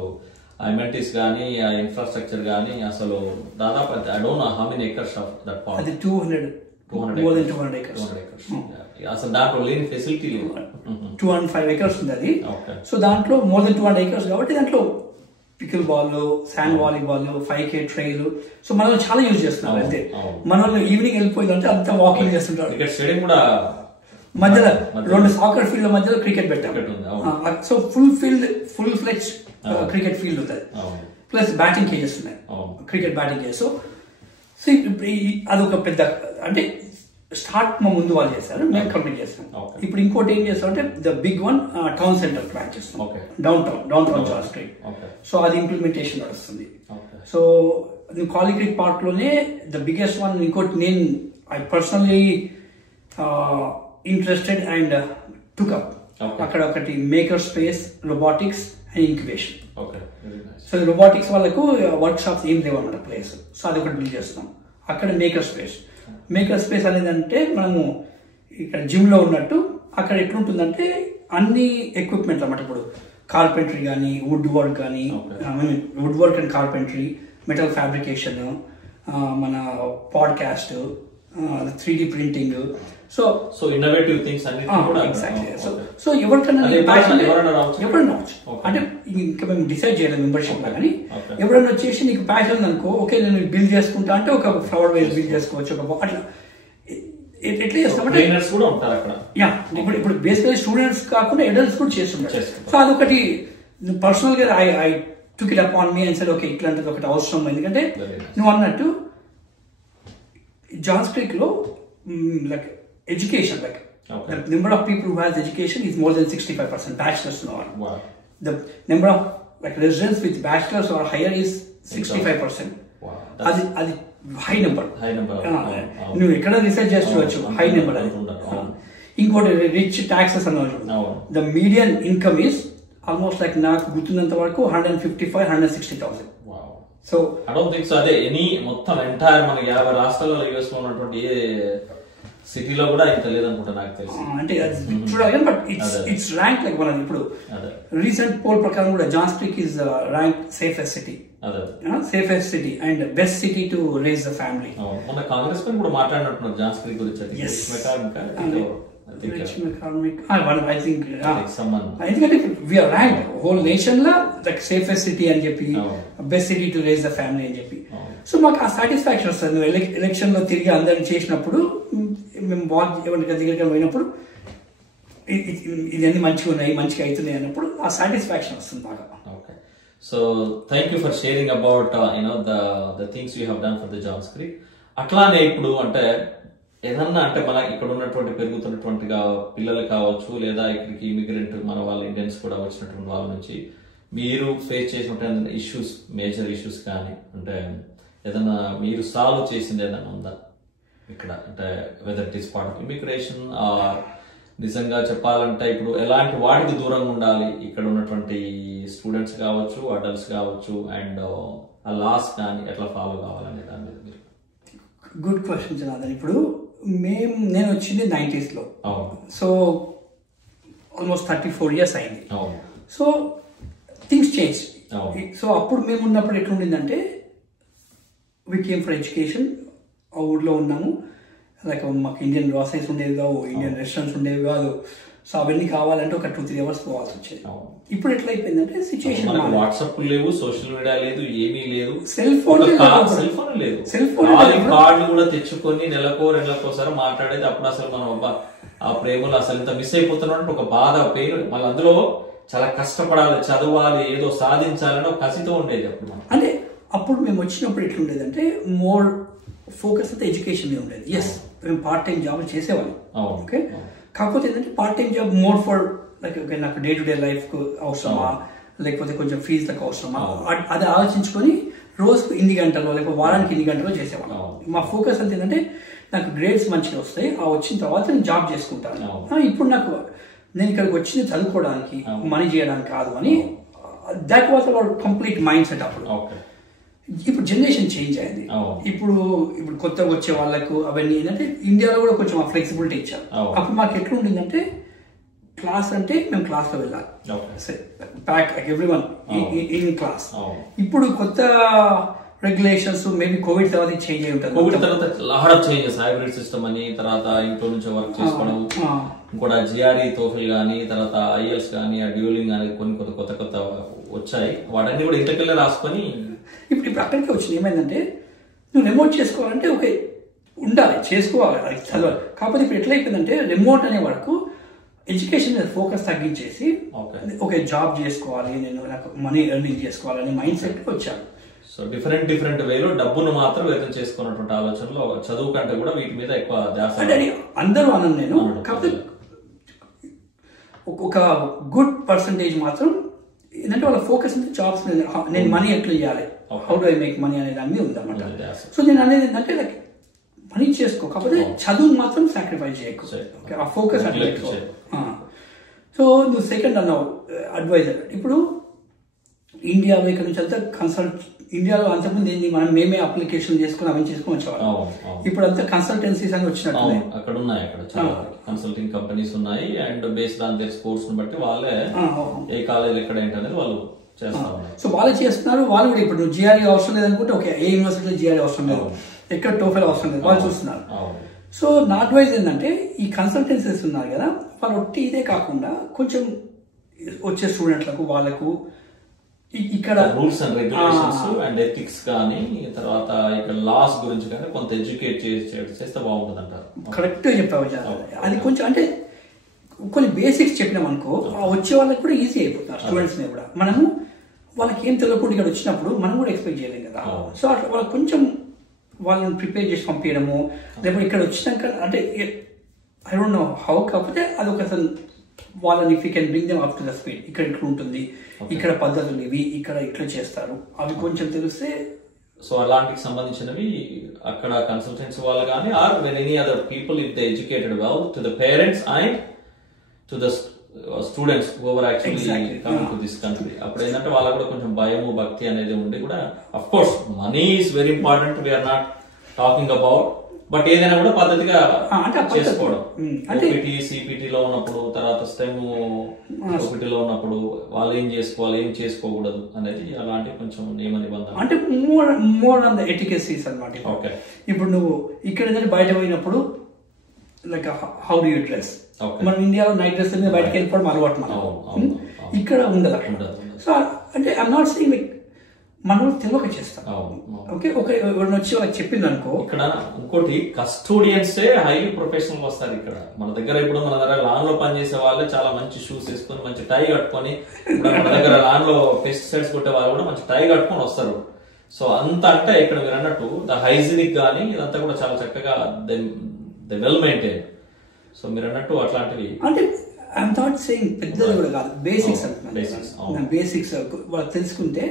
అమెంటిస్ గానీ ఆ ఇన్ఫ్రాస్ట్రక్చర్ గానీ అసలు దాదాపు I don't know how many acres of that park. అది 200 acres. అసలు దాంట్లో లేని ఫెసిలిటీ 205 acres ఉంది అది. సో దాంట్లో మోర్ దెన్ 200 acres కాబట్టి దాంట్లో pickleball, sand volleyball, 5K trail. So మనం చాలా యూజ్ చేస్తున్నాం. అంతే మనం ఈవినింగ్ వెళ్ళిపోయిందంటే అంతా వాకింగ్ చేస్తుంటారు. స్టేడియం కూడా మధ్యలో 2 సాకర్ ఫీల్డ్ మధ్యలో క్రికెట్ పెట్టాం. So full fledged cricket field ఉంటుంది, ప్లస్ బ్యాటింగ్ కేజెస్ ఉన్నాయి, క్రికెట్ బ్యాటింగ్ కేజెస్. సో అదొక పెద్ద అంటే స్టార్ట్ మా ముందు వాళ్ళు చేశారు, మేము కంప్లీట్ చేస్తాం. ఇప్పుడు ఇంకోటి ఏం చేస్తాం అంటే the big one town centre plan చేస్తాం, down town charge street. So అది ఇంప్లిమెంటేషన్ నడుస్తుంది. సో కాలీ క్రీక్ పార్క్ లోనే ద బిగ్గెస్ట్ వన్. ఇంకోటి నేను I personally interested and took up అక్కడ ఒకటి maker space, robotics and incubation. So robotics వాళ్ళకు workshops ఏం లేవు అన్నమాట ప్లేస్. సో అది ఒకటి బిల్డ్ చేస్తున్నాం అక్కడ. మేకర్ స్పేస్ అనేది అంటే మనము ఇక్కడ జిమ్ లో ఉన్నట్టు అక్కడ ఎట్లుంటుందంటే అన్ని ఎక్విప్మెంట్ అన్నమాట. ఇప్పుడు కార్పెంటరీ కానీ, వుడ్ వర్క్ కానీ, wood work and carpentry, metal fabrication, మన podcast, 3D printing. So innovative things అన్ని కూడా ఎగ్జాక్ట్లీ. సో ఎవరికైనా ఎవరైనా అంటే ఇంకా మేము డిసైడ్ చేయలేదు మెంబర్షిప్ లో, కానీ ఎవరైనా వచ్చేసి నీకు ప్యాషన్ అనుకో, ఓకే నేను బిల్డ్ చేసుకుంటా అంటే ఒక ఫ్లవర్ వేస్ బిల్డ్ చేసుకోవచ్చు, ఒక అట్లా ఎట్లా చేస్తామంటే ఇప్పుడు బేసికలీ స్టూడెంట్స్ కాకుండా అడల్ట్స్ కూడా చేస్తుంటారు. సో అదొకటి పర్సనల్ గా I took it upon me and said okay ఇట్లాంటిది ఒకటి అవసరం. ఎందుకంటే నువ్వు అన్నట్టు జాన్స్ క్రీక్ లో like education, like the number of people who has education is more than 65%. Bachelors now. Wow. The number of like residents with bachelors or higher is 65%. Wow. అది high number. High number. నువ్వు ఎక్కడ research చేసుకోవచ్చు, high number అది. ఇంకోటి rich taxes అన్నారు. The median income is almost like నాకు గుర్తున్నంత వరకు 155,000-160,000. So I don't think so అదే ఎనీ మొత్తం ఎంటైర్ మన 50 రాష్ట్రాలలో యూఎస్ లో ఉన్నటువంటి ఏ సిటీలో కూడా ఇంత లేదనుకుంటా నాకు తెలిసి. అంటే చూడాలి, బట్ ఇట్స్ ర్యాంక్ లైక్ మనం ఇప్పుడు రీసెంట్ పోల్ ప్రకారం కూడా Johns Creek is rank safest city, safest city and best city to raise the family. మన కాంగ్రెస్ మెన్ కూడా మాట్లాడినట్టున్నారు జాన్స్ క్రీక్ గురించి. ఎందుకంటే వీఆర్ ర్యాంక్ హోల్ నేషన్ లా లైక్ సేఫెస్ట్ సిటీ అని చెప్పి, best city to raise the family అని చెప్పి. సో మాకు ఆ సాటిస్ఫాక్షన్ వస్తుంది. నువ్వు ఎలక్షన్ లో తిరిగి అందరిని చేసినప్పుడు, మేము బాల్ ఎవరి దగ్గరికి పోయినప్పుడు ఇది అన్ని మంచిగా ఉన్నాయి, మంచిగా అవుతున్నాయి అన్నప్పుడు ఆ సాటిస్ఫాక్షన్ వస్తుంది బాగా. So thank you for sharing about the things you have done for the Johns Creek. అట్లానే ఇప్పుడు అంటే ఏదన్నా అంటే మన ఇక్కడ ఉన్నటువంటి పెరుగుతున్నటువంటి పిల్లలు కావచ్చు, లేదా ఇక్కడికి ఇమిగ్రెంట్ మన వాళ్ళ ఇండియన్స్ కూడా వచ్చినటువంటి వాళ్ళ నుంచి మీరు ఫేస్ చేసినటువంటి ఇష్యూస్, మేజర్ ఇష్యూస్ కానీ అంటే ఏదన్నా మీరు సాల్వ్ చేసింది ఏదన్నా ఉందా ఇక్కడ? అంటే whether it is part of immigration or నిజంగా చెప్పాలంటే ఇప్పుడు ఎలాంటి వాటికి దూరంగా ఉండాలి ఇక్కడ ఉన్నటువంటి స్టూడెంట్స్ కావచ్చు, అడల్ట్స్ కావచ్చు, అండ్ ఆ లాస్ కానీ ఎట్లా ఫాలో కావాలనే దాని మీద మీరు. Good question Janardhan. ఇప్పుడు నేను వచ్చింది 90s లో, సో ఆల్మోస్ట్ 34 years అయింది. So things change. సో అప్పుడు మేము ఉన్నప్పుడు ఎట్లుండిందంటే వి కేమ్ ఫర్ ఎడ్యుకేషన్, ఆ ఊర్లో ఉన్నాము, లైక్ మాకు ఇండియన్ గ్రాసరీస్ ఉండేవి కావు, ఇండియన్ రెస్టారెంట్స్ ఉండేవి కాదు. సో అవన్నీ కావాలంటే ఒక 2-3 hours పోవాల్సి వచ్చేది. ఇప్పుడు ఎట్లా అయిపోయిందంటే సిచ్యువేషన్, వాట్సాప్ లేవు, సోషల్ మీడియా లేదు, ఏమీ లేదు, సెల్ ఫోన్ లేదు. కార్డులు కూడా తెచ్చుకొని నెలకోసారి మాట్లాడేది. అప్పుడు అసలు మనం ఆ ప్రేమలు అసలు ఇంత మిస్ అయిపోతున్నాం, ఒక బాధ, పెయిన్. మళ్ళీ అందులో చాలా కష్టపడాలి, చదవాలి, ఏదో సాధించాలని ఒక కసితో ఉండేది అప్పుడు. అంటే అప్పుడు మేము వచ్చినప్పుడు ఎట్లుండేదంటే మోర్ ఫోకస్ అయితే ఎడ్యుకేషన్ మీద ఉండేది. ఎస్, మేము పార్ట్ టైం జాబ్ చేసేవాళ్ళం. ఓకే, కాకపోతే ఏంటంటే part time job more for like నాకు డే టు డే లైఫ్ కు అవసరమా, లేకపోతే కొంచెం ఫీజులకు అవసరమా, అది ఆలోచించుకొని రోజుకు ఇన్ని గంటలు లేకపోతే వారానికి ఇన్ని గంటలు చేసేవాళ్ళం. మా ఫోకస్ అంత ఏంటంటే నాకు గ్రేడ్స్ మంచిగా వస్తాయి, ఆ వచ్చిన తర్వాత నేను జాబ్ చేసుకుంటాను. ఇప్పుడు నేను ఇక్కడికి వచ్చింది చదువుకోవడానికి, మనీ చేయడానికి కాదు అని. That was hour complete mind set అప్పుడు. ఇప్పుడు జనరేషన్ చేంజ్ అయింది. ఇప్పుడు కొత్తగా వచ్చే వాళ్ళకు అవన్నీ ఏంటంటే ఇండియాలో కూడా కొంచెం ఫ్లెక్సిబిలిటీ ఇచ్చారు. అప్పుడు మాకు ఎట్లా ఉండిందంటే క్లాస్ అంటే మేము క్లాస్ లో వెళ్ళాలి, ప్యాక్ ఎవ్రీవన్ ఇన్ క్లాస్. ఇప్పుడు కొత్త రెగ్యులేషన్స్ మేబీ కోవిడ్ తర్వాత చేంజ్ అయి ఉంటుంది. కోవిడ్ తర్వాత lot of changes, hybrid system అని, తర్వాత ఇంట్లో నుంచి వర్క్ చేసుకోవడం, ఇంకోటి జిఆర్ఈ టోఫెల్ కానీ, తర్వాత ఐఎల్స్ కానీ, ఆ డ్యూలింగ్ కానీ కొన్ని కొత్త వచ్చాయి. వాటన్ని కూడా ఇంటర్కెళ్ళి రాసుకొని ఇప్పుడు అక్కడికి వచ్చింది. ఏమైందంటే నువ్వు రిమోట్ చేసుకోవాలంటే ఓకే ఉండాలి, చేసుకోవాలి, అది చదవాలి. కాకపోతే ఇప్పుడు ఎట్లా అయిపోయిందంటే రిమోట్ అనే వరకు ఎడ్యుకేషన్ మీద ఫోకస్ తగ్గించేసి ఓకే జాబ్ చేసుకోవాలి, నేను నాకు మనీ ఎర్నింగ్ చేసుకోవాలని మైండ్ సెట్ వచ్చాను. సో డిఫరెంట్ వేలో డబ్బును మాత్రం వ్యర్థం చేసుకున్నటువంటి ఆలోచనలో చదువు కంటే కూడా వీటి మీద ఎక్కువ ధ్యాస. అంటే అందరూ అన్నాను నేను, కాకపోతే ఒక గుడ్ పర్సంటేజ్ మాత్రం ఏంటంటే వాళ్ళ ఫోకస్ అంటే జాబ్స్ మీద, నేను మనీ ఎట్లా ఇవ్వాలి, how do I make money అనే దాని మీద ఉందన్నమాట. సో నేను అనేది ఏంటంటే లైక్ మనీ చేసుకో, కాకపోతే చదువుని మాత్రం సాక్రిఫైస్ చేయకు, ఆ ఫోకస్ అట్లా పెట్టుకో. సో నువ్వు సెకండ్ అన్నావు అడ్వైజర్. ఇప్పుడు ఇండియా ఇక్కడ నుంచి అంతా కన్సల్ట్, ఇండియాలో అంతకుముందు ఏంటి మనం మేమే అప్లికేషన్ చేసుకుని అవన్నీ చేసుకుని వచ్చేవాళ్ళం. ఇప్పుడు అంతా కన్సల్టెన్సీస్ అని వచ్చినట్టు అక్కడ ఉన్నాయి, అక్కడ చాలా కన్సల్టింగ్ కంపెనీస్ ఉన్నాయి. And based on their scores ని బట్టి వాళ్ళే ఏ కాలేజ్ ఎక్కడ ఏంటనేది వాళ్ళు చేస్తారు. సో వాళ్ళు చేస్తున్నారు. వాళ్ళు కూడా ఇప్పుడు నువ్వు జిఆర్ఈ అవసరం లేదనుకుంటే ఓకే, ఏ యూనివర్సిటీలో జిఆర్ఈ అవసరం లేదు, ఎక్కడ టోఫెల్ అవసరం లేదు, వాళ్ళు చూస్తున్నారు. సో నా అడ్వైజ్ ఏంటంటే ఈ కన్సల్టెన్సీస్ ఉన్నారు కదా, వాళ్ళు ఒట్టి ఇదే కాకుండా కొంచెం వచ్చే స్టూడెంట్లకు వాళ్ళకు ఇక్కడ rules and regulations and ethics కానీ, తర్వాత ఇక్కడ లాస్ గురించి కానీ కొంత ఎడ్యుకేట్ చేస్తే బాగుంటుంది అంటారు. కరెక్ట్ గా చెప్పావు. అది కొంచెం అంటే కొన్ని బేసిక్స్ చెప్పినాం అనుకో, వచ్చే వాళ్ళకి కూడా ఈజీ అయిపోతున్నారు స్టూడెంట్స్ ని కూడా. మనము వాళ్ళకి ఏం తెలియకుండా ఇక్కడ వచ్చినప్పుడు మనం కూడా ఎక్స్పెక్ట్ చేయలేం కదా. సో అట్లా వాళ్ళకి కొంచెం వాళ్ళని ప్రిపేర్ చేసి పంపించడము, లేకపోతే ఇక్కడ వచ్చినాక అంటే ఐ డోంట్ నో హౌ, కాకపోతే అదొక వాళ్ళని if you can bring them up to the speed, ఇక్కడ ఇట్లా ఉంటుంది, ఇక్కడ పద్ధతులు ఇవి, ఇక్కడ ఇట్లా చేస్తారు, అవి కొంచెం తెలిస్తే. సో అలాంటికి సంబంధించినవి అక్కడ కన్సల్టెన్సీ వాళ్ళు కానీ or when any other people if they educated well to the parents and to the students over actually coming to this country, అప్పుడు ఏంటంటే వాళ్ళకు కూడా కొంచెం భయము భక్తి అనేది ఉండి కూడా, of course money is very important, we're not talking about, but ఏదైనా కూడా పద్ధతిగా చేసుకోవడం. ఓపీటీ సిపిటీలో ఉన్నప్పుడు, తర్వాత స్టెమ్ ఓపీటీలో ఉన్నప్పుడు వాళ్ళు ఏం చేసుకోవాలి ఏం చేసుకోకూడదు అనేది అలాంటి కొంచెం నియమ నిబంధనలు అంటే మోర్ ఆన్ ద ఎటికెసీస్ అన్నమాట. ఓకే, ఇప్పుడు నువ్వు ఇక్కడ బయట పోయినప్పుడు like how do you dress, మనం ఇండియాలో నైట్ డ్రెస్ మీద బయటకు వెళ్ళిపోవడం అలవాటు మనం, ఇక్కడ ఉండదు. సో అంటే ఐఎమ్ నాట్ సేయింగ్ లైక్ మనం తెలియక చేస్తాం. ఓకే, ఎవరిని వచ్చి వాళ్ళకి చెప్పింది అనుకో. ఇక్కడ ఇంకోటి కస్టోడియన్సే హైలీ ప్రొఫెషనల్ వస్తారు ఇక్కడ మన దగ్గర. ఇప్పుడు మన దగ్గర లాన్ లో పనిచేసే వాళ్ళే చాలా మంచి షూస్ వేసుకొని మంచి టై కట్టుకొని, మన దగ్గర లాన్ లో పెస్టిసైడ్స్ కొట్టే వాళ్ళు కూడా మంచి టై కట్టుకొని వస్తారు. సో అంత అంటే ఇక్కడ మీరు అన్నట్టు ద హైజీనిక్ గానీ ఇదంతా కూడా చాలా చక్కగా ద వెల్ మెయింటైన్. సో మీరు అన్నట్టు అట్లాంటివి అంటే ఐఎమ్ నాట్ సేయింగ్ పెద్దది కూడా కాదు, బేసిక్స్ అంటున్నాను. బేసిక్స్ వాళ్ళు తెలుసుకుంటే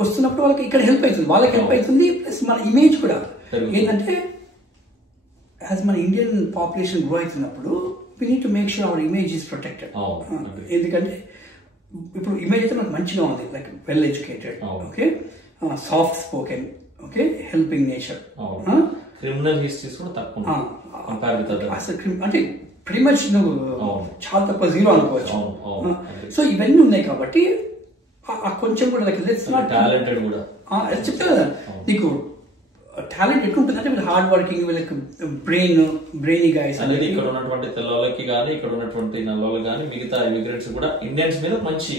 వస్తున్నప్పుడు వాళ్ళకి ఇక్కడ హెల్ప్ అవుతుంది, వాళ్ళకి హెల్ప్ అవుతుంది, ప్లస్ మన ఇమేజ్ కూడా ఏంటంటే యాజ్ మన ఇండియన్ పాపులేషన్ గ్రో అవుతున్నప్పుడు we need to make sure hour image is protected. ఎందుకంటే ఇప్పుడు ఇమేజ్ అయితే మనకు మంచిగా ఉంది, like well educated, okay, soft spoken, okay, helping nature, criminal histories కూడా తక్కువ అసలు అంటే ప్రీ మచ్ నువ్వు చాలా తక్కువ, జీరో అనుకోవచ్చు. సో ఇవన్నీ ఉన్నాయి కాబట్టి కొంచెం కూడా లైక్ టాలెంటెడ్ కూడా చెప్తా కదా నీకు టాలెంట్ ఎట్లుంటుందంటే వీళ్ళు హార్డ్ వర్కింగ్, వీళ్ళకి బ్రెయినీ గైస్ అనేది ఇక్కడ ఉన్నటువంటి తెల్లవాళ్ళకి కానీ ఇక్కడ ఉన్నటువంటి నల్లవాళ్ళకి కానీ మిగతా ఇమిగ్రెంట్స్ కూడా ఇండియన్స్ మీద మంచి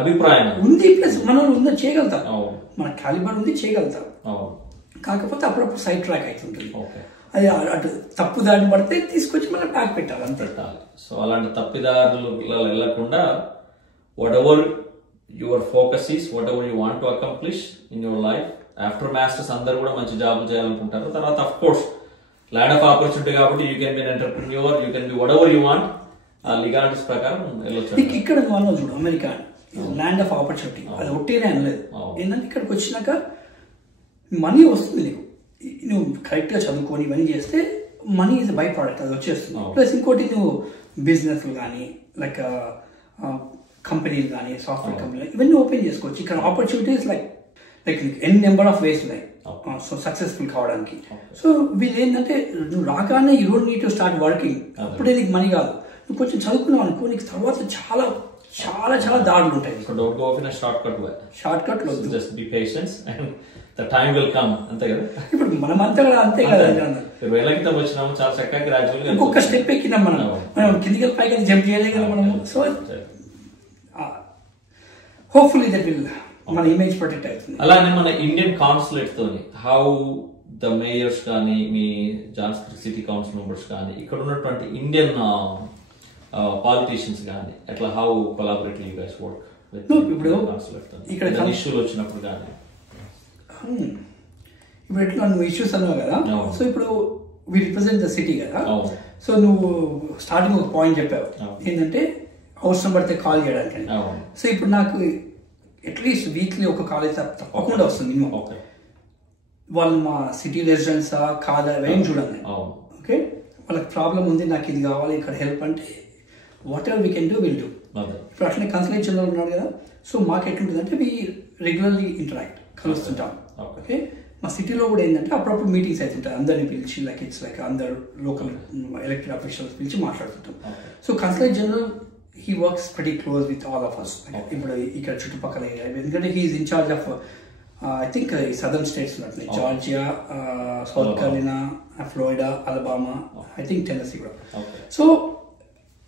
అభిప్రాయం ఉంది. ప్లస్ మనం ఉందో చేయగలుగుతాం, మన కాలిబర్ ఉంది, చేయగలుగుతాం. కాకపోతే అప్పుడప్పుడు సైడ్ ట్రాక్ అవుతుంటుంది, అది అటు తప్పు దారిని పడితే తీసుకొచ్చి మనం ప్యాక్ పెట్టాలి అంతే. సో అలాంటి తప్పిదారులు వెళ్లకుండా whatever your focus is, whatever you want to accomplish in your life. After masters అందరూ కూడా మంచి జాబ్ చేయాలనుకుంటారు. తర్వాత of course land of opportunity కాబట్టి you can be entrepreneur, you can be whatever you want. ఆ legalities ప్రకారం వెళ్ళొచ్చు. ఇక్కడ వాళ్ళు చూడు అమెరికా ల్యాండ్ ఆఫ్ ఆపర్చునిటీ, అది ఒట్టేనే అనలేదు. ఏంటంటే ఇక్కడికి వచ్చినాక మనీ వస్తుంది నీకు, నువ్వు కరెక్ట్గా చదువుకొని ఇవన్నీ చేస్తే మనీ ఈజ్ బై ప్రోడక్ట్, అది వచ్చేస్తుంది. ప్లస్ ఇంకోటి నువ్వు బిజినెస్లు కానీ లైక్ కంపెనీలు కానీ సాఫ్ట్వేర్ కంపెనీలు ఇవన్నీ ఓపెన్ చేసుకోవచ్చు. ఇక్కడ opportunities like an number of ways ఉన్నాయి సో సక్సెస్ఫుల్ కావడానికి. సో వీళ్ళు ఏంటంటే నువ్వు రాగానే you don't need to start working, అప్పుడే నీకు మనీ కాదు. నువ్వు కొంచెం చదువుకున్నావు అనుకో, నీకు తర్వాత చాలా చాలా చాలా దారులు ఉంటాయి. షార్ట్ కట్ లో just be patience and the time will come, అంతే కదా. ఇప్పుడు మనం అంతా కదా, అంతే కదా. 20 ఏళ్ల క్రితం వచ్చినాము, చాలా చక్కగా గ్రాడ్యువల్ గా ఇంకొక స్టెప్ ఎక్కినాం మనం కిందికి పైకి జంప్ చేయలేదు కదా మనము. సో హోప్ఫుల్లీ దట్ విల్ మన ఇమేజ్ ప్రొటెక్ట్ అవుతుంది. అలానే మన ఇండియన్ కాన్సులేట్ తోని హౌ ద మేయర్స్ కానీ మీ జాన్స్కర్ సిటీ కౌన్సిల్ మెంబర్స్ కానీ ఇక్కడ ఉన్నటువంటి ఇండియన్ పాలిటీషియన్స్ కానీ అట్లా how collaborative you guys work with consulate తోని ఇక్కడ ఇష్యూలు వచ్చినప్పుడు కానీ. ఇప్పుడు ఎట్లా నువ్వు ఇష్యూస్ అన్నావు కదా, సో ఇప్పుడు వి రిప్రజెంట్ ద సిటీ కదా. సో నువ్వు స్టార్టింగ్ ఒక పాయింట్ చెప్పావు ఏంటంటే అవసరం పడితే కాల్ చేయడానికి. సో ఇప్పుడు నాకు అట్లీస్ట్ వీక్లీ ఒక కాలేజ్ తప్పకుండా వస్తుంది మినిమం. వాళ్ళు మా సిటీ రెసిడెంట్సా కాదా ఏం చూడండి, ఓకే, వాళ్ళకి ప్రాబ్లం ఉంది, నాకు ఇది కావాలి, ఇక్కడ హెల్ప్ అంటే what ever we can do will do. ఇప్పుడు అట్లనే కన్సల్టేట్ జనరల్ ఉన్నాడు కదా, సో మాకు ఎట్లుంటుంది అంటే వీ రెగ్యులర్లీ ఇంటరాక్ట్, కలుస్తుంటాం. ఓకే, మా సిటీలో కూడా ఏంటంటే అప్పుడప్పుడు మీటింగ్స్ అవుతుంటాయి, అందరినీ పిలిచి లైక్ ఇట్స్ లైక్ అందరు లోకల్ ఎలక్టెడ్ అఫీషియల్స్ పిలిచి మాట్లాడుతుంటాం. So consulate general he works pretty close with all of us. ఇప్పుడు ఇక్కడ చుట్టుపక్కల ఏరియా, ఎందుకంటే he is in charge of I think southern states ఉన్నట్టు Georgia, South Carolina, Florida, Alabama, I think Tennessee కూడా. So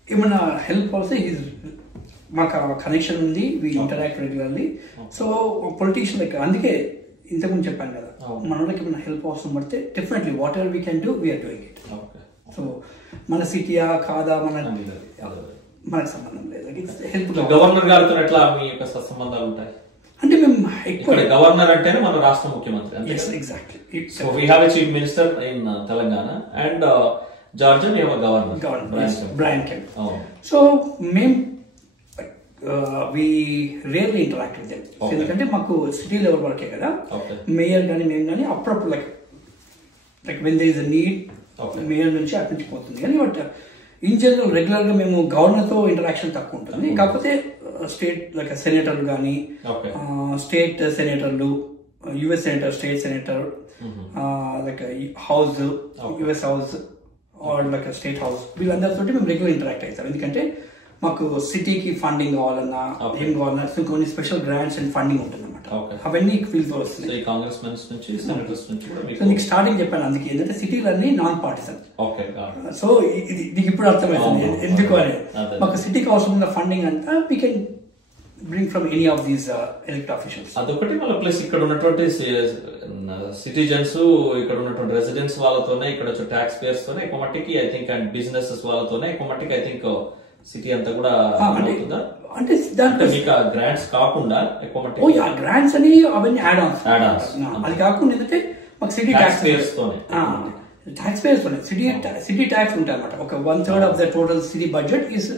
ఏమన్నా help also మాకు connection ఉంది, we interact regularly. So politician like అందుకే ఇంతకుముందు చెప్పాను కదా, మన వాళ్ళకి ఏమైనా హెల్ప్ అవసరం పడితే definitely whatever we can do we're doing it. So మన సిటీయా కాదా మనకు సంబంధం లేదు. హెల్ప్ గవర్నర్ గారితో ఎట్లా మీ యొక్క సంబంధాలు ఉంటాయి అంటే మేము ఇక్కడ గవర్నర్ అంటేనే మన రాష్ట్ర ముఖ్యమంత్రి. Exactly. So we have a chief minister in Telangana and Georgia we have a governor, Brian Kemp. So మేము we rarely interact with them. ఎందుకంటే మాకు సిటీ లెవెల్ వరకే కదా, మేయర్ కానీ మేము కానీ అప్పుడప్పుడు like when there is a need mayor నుంచి అటు నుంచి పోతుంది కానీ, బట్ ఇన్ జనరల్ రెగ్యులర్ గా మేము గవర్నర్ తో ఇంటరాక్షన్ తక్కువ ఉంటుంది. కాకపోతే స్టేట్ లైక్ సెనేటర్లు కానీ, స్టేట్ సెనేటర్లు, US senator, state senator, like house, US house or like state house, వీళ్ళందరితో మేము రెగ్యులర్ ఇంటరాక్ట్ అవుతాం. ఎందుకంటే మాకు సిటీకి ఫండింగ్ కావాలన్నా ఏం కావాలన్నా కొన్ని స్పెషల్ గ్రాంట్స్ అండ్ ఫండింగ్ ఉంటుంది అనమాట. అవన్నీ ఫీల్ తో వస్తుంది. నీకు స్టార్టింగ్ చెప్పాను అందుకే, ఏంటంటే సిటీలన్నీ నాన్ పార్టిసన్. సో ఇది నీకు ఇప్పుడు అర్థమవుతుంది ఎందుకు అనేది. మాకు సిటీకి అవసరం ఉన్న ఫండింగ్ అంతా we can bring from any of these elected officials. అదొకటి. మళ్ళీ ప్లస్ ఇక్కడ ఉన్నటువంటి సిటిజన్స్, ఇక్కడ ఉన్నటువంటి రెసిడెంట్స్ వాళ్ళతోనే, ఇక్కడ వచ్చే ట్యాక్స్ పేయర్స్ తోనే ఎక్కువ మట్టికి ఐ థింక్, అండ్ బిజినెసెస్ వాళ్ళతోనే ఎక్కువ మట్టికి ఐ థింక్ సిటీ అంతా కూడా అవుతుందా అంటే దాంట్లో మీకు గ్రాంట్స్ కాకుండా ఎక్కువ మట్టికి గ్రాంట్స్ అని అవన్నీ యాడ్ ఆన్స్. అది కాకుండా ఏంటంటే మాకు సిటీ ట్యాక్స్ పేయర్స్ తోనే సిటీ ట్యాక్స్ ఉంటాయి అనమాట. ఒక 1/3 of the total city budget is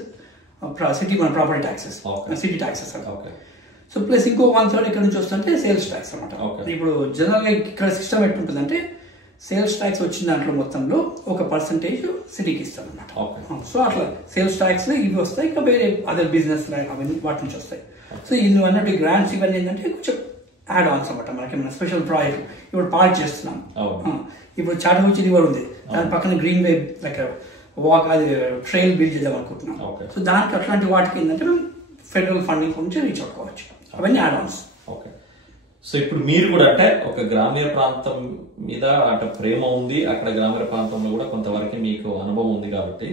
city మన property taxes, city taxes. So plus ఇంకో 1/3 ఇక్కడ నుంచి వస్తుంటే సేల్స్ ట్యాక్స్ అనమాట. ఇప్పుడు జనరల్ గా ఇక్కడ సిస్టమ్ ఎట్లుంటుందంటే సేల్స్ ట్యాక్స్ వచ్చిన దాంట్లో మొత్తంలో ఒక పర్సంటేజ్ సిటీకి ఇస్తాం అనమాట. సో అట్లా సేల్స్ ట్యాక్స్ ఇవి వస్తాయి, ఇంకా వేరే అదర్ బిజినెస్ అవన్నీ వాటి నుంచి వస్తాయి. సో ఇవి అన్నట్టు గ్రాంట్స్ ఇవన్నీ ఏంటంటే కొంచెం యాడ్ ఆన్స్ అనమాట. మనకి ఏమైనా స్పెషల్ ప్రాజెక్ట్ ఇప్పుడు పార్క్ చేస్తున్నాం, ఇప్పుడు చాటగుచ్చి రివర్ ఉంది, దాని పక్కన గ్రీన్ వే లైక్ వాక్ అది ట్రైల్ బిల్డ్ చేద్దాం అనుకుంటున్నాం. సో దానికి అట్లాంటి వాటికి ఏంటంటే ఫెడరల్ ఫండింగ్ నుంచి రీచ్ అవుకోవచ్చు. అవన్నీ యాడ్ ఆన్స్. ఓకే. సో ఇప్పుడు మీరు కూడా అంటే ఒక గ్రామీణ ప్రాంతం మీద అంటే ప్రేమ ఉంది, అక్కడ గ్రామీణ ప్రాంతంలో కూడా కొంతవరకు మీకు అనుభవం ఉంది కాబట్టి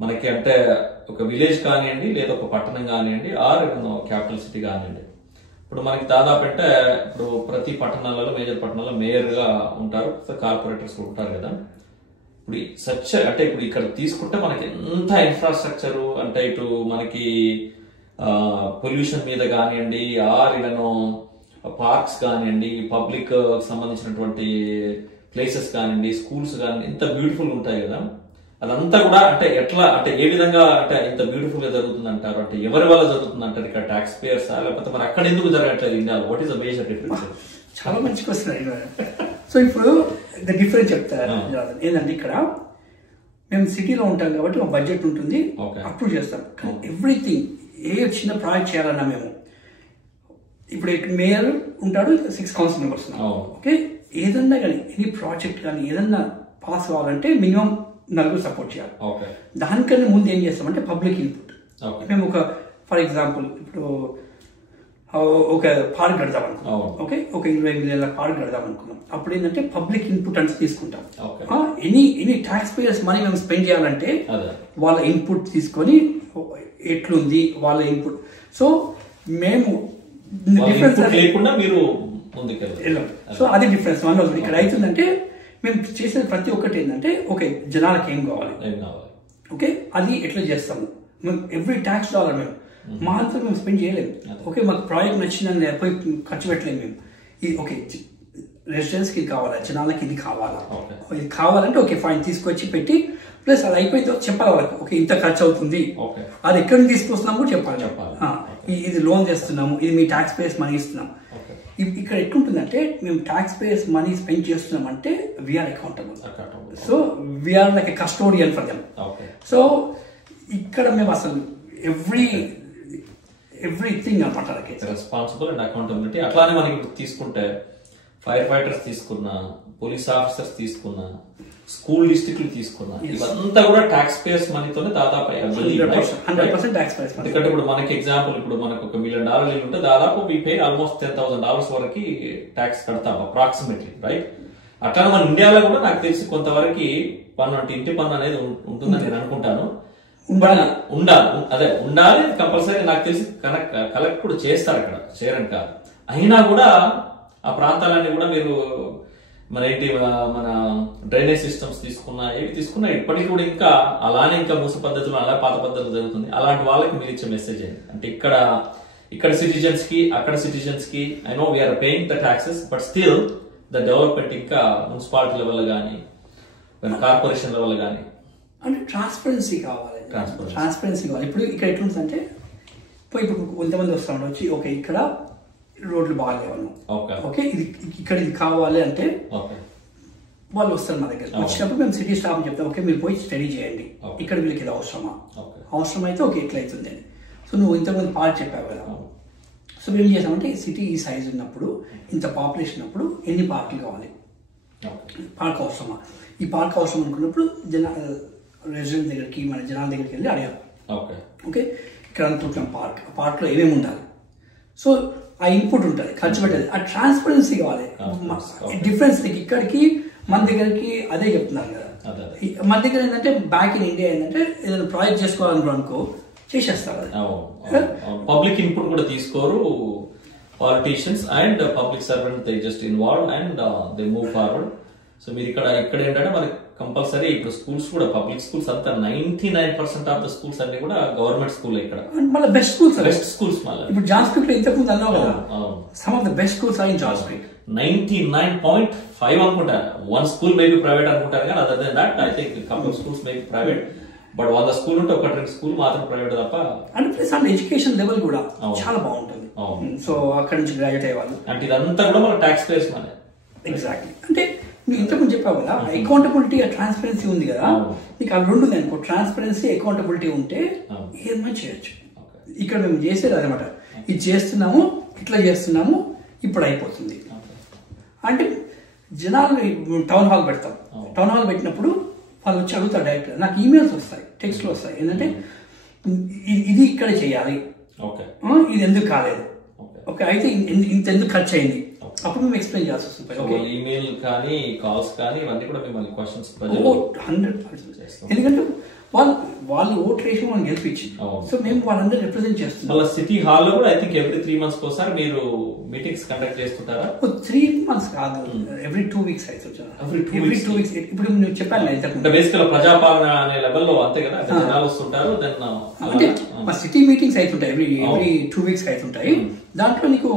మనకి అంటే ఒక విలేజ్ కానివ్వండి, లేదా ఒక పట్టణం కానివ్వండి, ఆర్ క్యాపిటల్ సిటీ కానివ్వండి, ఇప్పుడు మనకి దాదాపు అంటే ఇప్పుడు ప్రతి పట్టణాలలో, మేజర్ పట్టణాల్లో మేయర్ గా ఉంటారు, కార్పొరేటర్స్ ఉంటారు కదా. ఇప్పుడు అంటే ఇప్పుడు ఇక్కడ తీసుకుంటే మనకి ఎంత ఇన్ఫ్రాస్ట్రక్చర్ అంటే ఇటు మనకి పొల్యూషన్ మీద కానివ్వండి, ఆర్ ఇలానో పార్క్స్ కానివ్వండి, పబ్లిక్ సంబంధించినటువంటి ప్లేసెస్ కానివ్వండి, స్కూల్స్ కానివ్వండి, ఎంత బ్యూటిఫుల్ ఉంటాయి కదా. అదంతా కూడా అంటే ఎట్లా అంటే ఏ విధంగా అంటే ఇంత బ్యూటిఫుల్ గా జరుగుతుంది అంటారు, అంటే ఎవరి వల్ల జరుగుతుంది అంటారు? ఇక్కడ ట్యాక్స్ పేయర్స్ లేకపోతే మరి అక్కడ ఎందుకు జరగట్లేదు ఇండియాలో? What is the major difference? చాలా మంచి క్వశ్చన్. సో ఇప్పుడు డిఫరెన్స్ చెప్తారు ఏంటంటే, ఇక్కడ మేము సిటీలో ఉంటాం కాబట్టి ఒక బడ్జెట్ ఉంటుంది, అప్రూవ్ చేస్తాం. కానీ ఎవ్రీథింగ్ ఏ చిన్న ప్రాజెక్ట్ చేయాలన్నా మేము ఇప్పుడు మేయర్ ఉంటాడు, 6 కౌన్సిల్ మెంబర్స్. ఓకే, ఏదన్నా కానీ ఎనీ ప్రాజెక్ట్ కానీ ఏదన్నా పాస్ కావాలంటే మినిమం 4 సపోర్ట్ చేయాలి. దానికన్నా ముందు ఏం చేస్తామంటే పబ్లిక్ ఇన్పుట్. మేము ఒక ఫర్ ఎగ్జాంపుల్ ఇప్పుడు ఒక పార్క్ కడదాం అనుకున్నాం. ఓకే, ఒక 20 మిలియన్ల పార్క్ కడదాం అనుకున్నాం. అప్పుడు ఏంటంటే పబ్లిక్ ఇన్పుట్ అంటే తీసుకుంటాం. ఎనీ ట్యాక్స్ పేయర్స్ మనీ మేము స్పెండ్ చేయాలంటే వాళ్ళ ఇన్పుట్ తీసుకొని ఎట్లుంది వాళ్ళ ఇన్పుట్. సో మేము డిఫరెన్స్ లేకుండా మీరు వెళ్ళాం. సో అది డిఫరెన్స్. ఇక్కడ అవుతుందంటే మేము చేసేది ప్రతి ఒక్కటి ఏంటంటే ఓకే జనాలకు ఏం కావాలి, ఓకే అది ఎట్లా చేస్తాము. మేము ఎవ్రీ ట్యాక్స్ డాలర్ మేము మా అంతా మేము స్పెండ్ చేయలేము. ఓకే, మాకు ప్రాజెక్ట్ నచ్చిందని పోయి ఖర్చు పెట్టలేము మేము. ఇది ఓకే రెసిడెన్స్ కి ఇది కావాలా, జనాలకి ఇది కావాలా, ఇది కావాలంటే ఓకే ఫైన్ తీసుకొచ్చి పెట్టి ప్లస్ అది అయిపోయిన తర్వాత చెప్పాలి వాళ్ళకి ఓకే ఇంత ఖర్చు అవుతుంది, అది ఎక్కడి నుంచి తీసుకొస్తున్నాము కూడా చెప్పాలి. ఇది లోన్ చేస్తున్నాము, ఇది మీ ట్యాక్స్ పేయర్స్ మనీ ఇస్తున్నాము. ఇక్కడ ఎట్లుంటుందంటే మేము ట్యాక్స్ పేయర్స్ మనీ స్పెండ్ చేస్తున్నాం అంటే we're accountable. So we're like a custodian for them. So ఇక్కడ మేము అసలు ఎవ్రీథింగ్ అనమాట రెస్పాన్సిబుల్ అండ్ అకౌంటబిలిటీ. అట్లానే మనకి తీసుకుంటే ఫైర్ ఫైటర్స్ తీసుకున్నా, పోలీస్ ఆఫీసర్స్ తీసుకున్నా, స్కూల్ డిస్ట్రిక్ట్లు తీసుకున్నా, ఇవంతా కూడా ట్యాక్స్ పేయర్స్ మనీతోనే దాదాపు 100% ట్యాక్స్ పేయర్స్. ఎందుకంటే ఇప్పుడు మనకి ఎగ్జాంపుల్ ఇప్పుడు మనకు $1 million ఉంటే దాదాపు we pay almost $10,000 వరకు ట్యాక్స్ కడతాం అప్రాక్సిమేట్లీ, రైట్? అట్లా మన ఇండియాలో కూడా నాకు తెలిసి కొంతవరకు పన్ను అంటే ఇంటి పన్ను అనేది ఉంటుందని నేను అనుకుంటాను. ఉండాలి కంపల్సరీ. నాకు తెలిసి కలెక్ట్ కూడా చేస్తారు అక్కడ, చేయరని కాదు. అయినా కూడా ఆ ప్రాంతాలన్నీ కూడా మీరు మన డ్రైనేజ్ సిస్టమ్స్ తీసుకున్నా, ఏవి తీసుకున్నా ఇప్పటికీ కూడా ఇంకా అలానే ఇంకా మూస పద్ధతులు అలా పాత పద్ధతులు జరుగుతుంది. అలాంటి వాళ్ళకి మీరు ఇచ్చే మెసేజ్ ఏంటి అంటే ఇక్కడ ఇక్కడ సిటిజన్స్ కి అక్కడ సిటిజన్స్ కి I know we're paying the taxes but still the development ఇంకా మున్సిపాలిటీ లెవెల్ కానీ కార్పొరేషన్ లెవెల్ కానీ అంటే ట్రాన్స్పరెన్సీ కావాలి. ట్రాన్స్పరెన్సీ కావాలి. ఇప్పుడు ఇక్కడ ఎట్లుంటుందంటే ఇప్పుడు కొంతమంది వస్తాం వచ్చి ఓకే ఇక్కడ రోడ్లు బాగాలేవను, ఓకే ఇది ఇక్కడ ఇది కావాలి అంటే వాళ్ళు వస్తారు మా దగ్గర. వచ్చినప్పుడు మేము సిటీ స్టాఫ్ చెప్తాం ఓకే మీరు పోయి స్టడీ చేయండి, ఇక్కడ వీళ్ళకి ఇది అవసరమా, అవసరం అయితే ఓకే ఎట్లా అవుతుంది అని. సో నువ్వు ఇంతకుముందు పార్క్ చెప్పావు కదా, సో మేము చేసామంటే సిటీ ఈ సైజ్ ఉన్నప్పుడు ఇంత పాపులేషన్ ఉన్నప్పుడు ఎన్ని పార్కులు కావాలి, పార్క్ అవసరమా, ఈ పార్క్ అవసరం అనుకున్నప్పుడు రెసిడెంట్ దగ్గరికి మన జనాల దగ్గరికి వెళ్ళి అడిగాం. ఓకే ఇక్కడ అనుకుంటున్నాం పార్క్లో ఏమేమి ఉండాలి. సో ఆ ఇన్పుట్ ఉంటుంది, ఖర్చు పెట్టాలి, ఆ ట్రాన్స్పరెన్సీ కావాలి. డిఫరెన్స్ ఇక్కడికి మన దగ్గరికి అదే చెప్తున్నారు కదా. మన దగ్గర ఏంటంటే బ్యాక్ ఇన్ ఇండియా ఏంటంటే ఏదైనా ప్రాజెక్ట్ చేసుకోవాలనుకో చేసేస్తారు, పబ్లిక్ ఇన్పుట్ కూడా తీసుకోరు. Politicians and public servant they just involve and they move forward. So మీరు ఇక్కడ ఏంటంటే మనకి కంపల్సరీ ఇప్పుడు స్కూల్స్ కూడా పబ్లిక్ స్కూల్స్ అంతా 99% ఆఫ్ ద స్కూల్స్ అన్ని కూడా గవర్నమెంట్ స్కూల్. ఇక్కడ మళ్ళీ బెస్ట్ స్కూల్స్ మళ్ళీ ఇప్పుడు జాన్స్ క్రీక్ లో ఇంతకుముందు అన్నావు కదా, some of the best schools are in Johns Creek. 99.5 అనుకుంటా. వన్ స్కూల్ మేబీ ప్రైవేట్ అనుకుంటారు కానీ other than that I think couple schools maybe private. But 100 school ఉంటే 1-2 స్కూల్ మాత్రం ప్రైవేట్ తప్ప. And plus and education level కూడా చాలా బాగుంటుంది. So అక్కడ నుంచి గ్రాడ్యుయేట్ అయ్యేవాళ్ళు అంటే ఇదంతా కూడా మన ట్యాక్స్ పేయర్స్ మన. ఎగ్జాక్ట్లీ. అంటే నువ్వు ఇంతకుముందు చెప్పావు కదా అకౌంటబిలిటీ ట్రాన్స్పరెన్సీ ఉంది కదా, నీకు అవి రెండు ఉంది అనుకో. ట్రాన్స్పరెన్సీ అకౌంటబిలిటీ ఉంటే ఏదైనా చేయొచ్చు. ఇక్కడ మేము చేసేది అనమాట, ఇది చేస్తున్నాము ఇట్లా చేస్తున్నాము ఇప్పుడు అయిపోతుంది అంటే. జనాలు టౌన్ హాల్ పెడతాం, టౌన్ హాల్ పెట్టినప్పుడు వాళ్ళు వచ్చి అడుగుతారు డైరెక్ట్. నాకు ఈమెయిల్స్ వస్తాయి, టెక్స్ట్లు వస్తాయి, ఏంటంటే ఇది ఇక్కడ చేయాలి, ఇది ఎందుకు కాలేదు, ఓకే అయితే ఇంత ఎందుకు ఖర్చు అయింది, అప్పుడు మేము ఎక్స్ప్లెయిన్ చేయాల్సి వస్తుంది. ఈమెయిల్ కానీ కాల్స్ కానీ ఇవన్నీ కూడా మిమ్మల్ని క్వశ్చన్స్ 100%. ఎందుకంటే వాళ్ళు ఓట్ రేషియో మనం గెలిపించి, సో మేము వాళ్ళందరూ రిప్రజెంట్ చేస్తున్నాం. సిటీ హాల్ లో కూడా ఐ థింక్ ఎవ్రీ 3 months ఒకసారి మీరు మీటింగ్స్ కండక్ట్ చేస్తుంటారా? 3 months కాదు, ఎవ్రీ 2 weeks అయితే ఎవ్రీ 2 weeks. ఇప్పుడు నువ్వు చెప్పాను బేసికల్ ప్రజాపాలన అనే లెవెల్లో అంతే కదా, జనాలు వస్తుంటారు. అంటే మా సిటీ మీటింగ్స్ అవుతుంటాయి ఎవ్రీ 2 weeks అవుతుంటాయి. దాంట్లో నీకు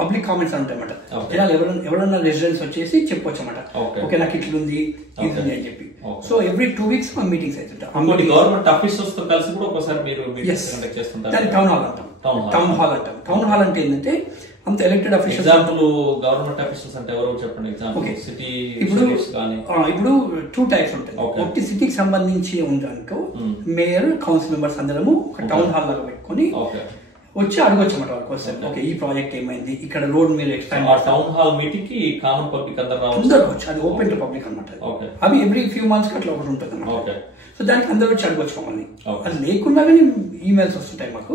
పబ్లిక్ కామెంట్స్ ఉంటాయి అన్నమాట. జనాలు ఎవరన్నా రెసిడెంట్స్ వచ్చేసి చెప్పొచ్చు అన్నమాట, ఓకే నాకు ఇట్లుంది ఇది ఉంది అని చెప్పి. సో ఎవ్రీ 2 weeks మా మీటింగ్స్ అవుతుంటాయి. గవర్నమెంట్ ఆఫీసర్స్ తో కలిసి కూడా ఒకసారి మీరు కండక్ట్ చేస్తుంటారు. దాన్ని టౌన్ హాల్ అంటాం. టౌన్ హాల్ అంటే ఏంటంటే అంత elected officials. Example government officials అంటే ఎవరో చెప్పండి. ఎగ్జాంపుల్ సిటీ ఇప్పుడు 2 types ఉంటాయి. ఒకటి సిటీకి సంబంధించి ఉందనుకో, మేయర్ కౌన్సిల్ మెంబర్స్ అందరము ఒక టౌన్ హాల్ లాగా పెట్టుకుని వచ్చి అడగొచ్చు అన్నమాట వాళ్ళ కోసం. ఓకే ఈ ప్రాజెక్ట్ ఏమైంది, ఇక్కడ రోడ్ మీరు ఎక్స్పాండ్. టౌన్ హాల్ మీటింగ్ కి కామన్ పబ్లిక్ అందరూ రావచ్చు. అది ఓపెన్ టు పబ్లిక్ అనమాట. అవి ఎవ్రీ few months అట్లా ఒకటి ఉంటుంది అన్నమాట. సో దానికి అందరూ వచ్చి అడగొచ్చు మమ్మల్ని. అది లేకుండా కానీ ఈమెయిల్స్ వస్తుంటాయి మాకు.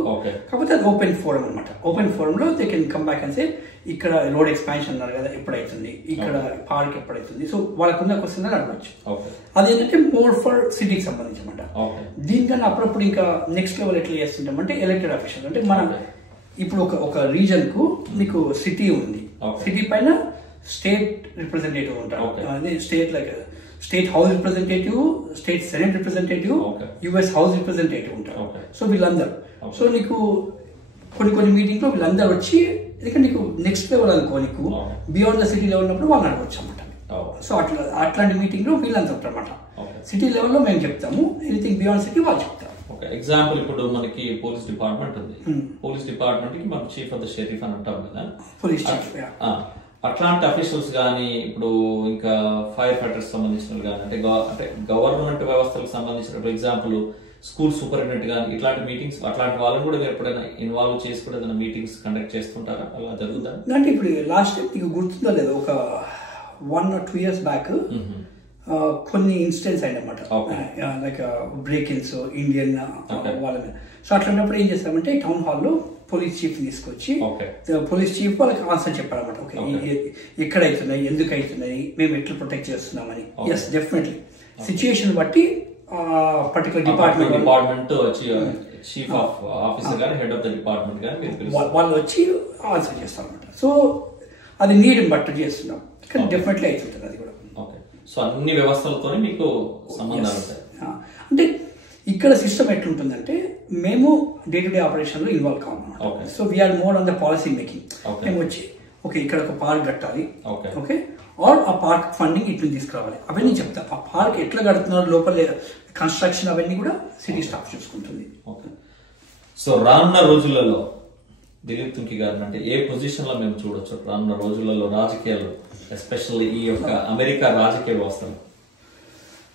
కాకపోతే అది ఓపెన్ ఫోరం అనమాట. ఓపెన్ ఫోరం లో they can come back and say ఇక్కడ రోడ్ ఎక్స్పాన్షన్ అన్నారు కదా ఎప్పుడైతుంది, ఇక్కడ పార్క్ ఎప్పుడైతుంది. సో వాళ్ళకున్న క్వశ్చన్ అడగవచ్చు. అదేంటంటే మోర్ ఫర్ సిటీకి సంబంధించి అనమాట. దీనికన్నా అప్పుడప్పుడు ఇంకా నెక్స్ట్ లెవెల్ ఎట్లా చేస్తుంటాం అంటే ఎలక్టెడ్ అఫీషియల్ అంటే మనం ఇప్పుడు ఒక రీజన్ కు మీకు సిటీ ఉంది, సిటీ పైన స్టేట్ రిప్రజెంటేటివ్ ఉంటారు. అదే state house representative, state senate representative, US house representative ఉంటారు. సో వీళ్ళందరూ సో నీకు కొన్ని మీటింగ్ లో వీళ్ళందరూ వచ్చి, ఎందుకంటే నీకు నెక్స్ట్ లెవెల్ అనుకో, నీకు బియాండ్ ద సిటీ లెవెల్ ఉన్నప్పుడు వాళ్ళు అడగవచ్చు అనమాట. సో అట్లాంటి మీటింగ్ లో వీళ్ళంతా ఉంటారు అనమాట. సిటీ లెవెల్లో మేము చెప్తాము, ఎనీథింగ్ బియాండ్ సిటీ వాళ్ళు చెప్తారు. ఎగ్జాంపుల్ ఇప్పుడు మనకి పోలీస్ డిపార్ట్మెంట్ ఉంది, పోలీస్ డిపార్ట్మెంట్ కి మనం చీఫ్ ఆఫ్ ద షెరీఫ్ అని అంటాం కదా, పోలీస్ చీఫ్. అట్లాంటి అఫీషియల్స్ కానీ ఇప్పుడు ఇంకా ఫైర్ ఫైటర్స్ సంబంధించిన కానీ అంటే గవర్నమెంట్ వ్యవస్థలకు సంబంధించిన ఎగ్జాంపుల్ స్కూల్ సూపరింటెండెంట్ కానీ ఇట్లాంటి మీటింగ్స్ అట్లాంటి వాళ్ళని కూడా మీరు ఎప్పుడైనా ఇన్వాల్వ్ చేసి కూడా ఏదైనా మీటింగ్స్ కండక్ట్ చేస్తుంటారా? అలా జరుగుతుందా? అంటే ఇప్పుడు లాస్ట్ టైం నీకు గుర్తుందో లేదు, ఒక 1 or 2 years బ్యాక్ కొన్ని ఇన్సిడెంట్స్ అయినమాట, లైక్ బ్రేక్ ఇన్స్ ఇండియన్ వాళ్ళ మీద. సో అట్లాంటప్పుడు ఏం చేస్తామంటే టౌన్ హాల్లో పోలీస్ చీఫ్ తీసుకొచ్చి పోలీస్ చీఫ్ వాళ్ళకి ఆన్సర్ చెప్పారన్నమాట. ఓకే ఎక్కడ అవుతున్నాయి, ఎందుకు అవుతున్నాయి, మేము ఎట్లా ప్రొటెక్ట్ చేస్తున్నామని. ఎస్ డెఫినెట్లీ సిచ్యుయేషన్ బట్టి particular department chief of officer గాని హెడ్ ఆఫ్ ద డిపార్ట్మెంట్ గాని వాళ్ళు వచ్చి ఆన్సర్ చేస్తారు అన్నమాట. సో అది నీడ్ బట్టి చేస్తున్నాం, కానీ డెఫినెట్లీ అవుతుంటుంది అది కూడా. సో అన్ని వ్యవస్థలతో మీకు సంబంధాలు ఉంటాయి. అంటే ఇక్కడ సిస్టమ్ ఎట్లుంటుందంటే మేము డే టు డే ఆపరేషన్ లో ఇన్వాల్వ్ కావాలి. So we're more on the policy making. మేము వచ్చి ఓకే ఇక్కడ ఒక పార్క్ కట్టాలి, ఓకే ఆర్ ఆ పార్క్ ఫండింగ్ ఇట్లా తీసుకురావాలి అవన్నీ చెప్తా. ఆ పార్క్ ఎట్లా కడుతున్నారు, లోపల కన్స్ట్రక్షన్ అవన్నీ కూడా సిటీ స్టాఫ్ చూసుకుంటుంది. సో రానున్న రోజులలో దిలీప్ తుంకి గారిని అంటే ఏ పొజిషన్ లో మేము చూడొచ్చు రానున్న రోజులలో రాజకీయాలు, ఎస్పెషల్లీ ఈ యొక్క అమెరికా రాజకీయ వ్యవస్థలో?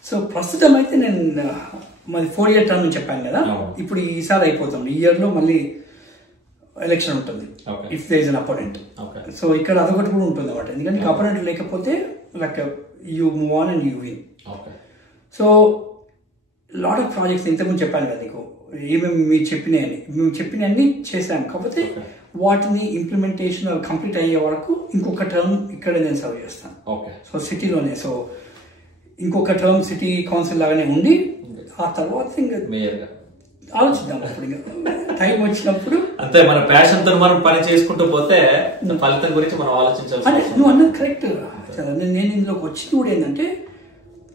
సో ప్రస్తుతం అయితే నేను మాది 4 year టర్మ్ చెప్పాను కదా, ఇప్పుడు ఈసారి అయిపోతుంది. ఈ ఇయర్ లో మళ్ళీ ఎలక్షన్ ఉంటుంది if there is an opponent. So ఇక్కడ అదొకటి కూడా ఉంటుంది అన్నమాట, ఎందుకంటే అపోనెంట్ లేకపోతే like you move on and you win. So lot of projects ఇంతకుముందు చెప్పాను కదా నీకు, ఏమేమి మేము చెప్పినవన్నీ చేశాను. కాకపోతే వాటిని ఇంప్లిమెంటేషన్ కంప్లీట్ అయ్యే వరకు ఇంకొక టర్మ్ ఇక్కడే నేను సర్వ్ చేస్తాను. సో సిటీలోనే. సో ఇంకొక టర్మ్ సిటీ కౌన్సిల్ లాగానే ఉండి ఆ తర్వాత ఇంకా ఆలోచిద్దాం. అప్పుడు టైం వచ్చినప్పుడు అంతే, మన ప్యాషన్ తో మనం పని చేసుకుంటూ పోతే ఫలితం గురించి మనం ఆలోచించాలి. అంటే నువ్వు అన్నది కరెక్ట్. నేను ఇందులోకి వచ్చింది కూడా ఏంటంటే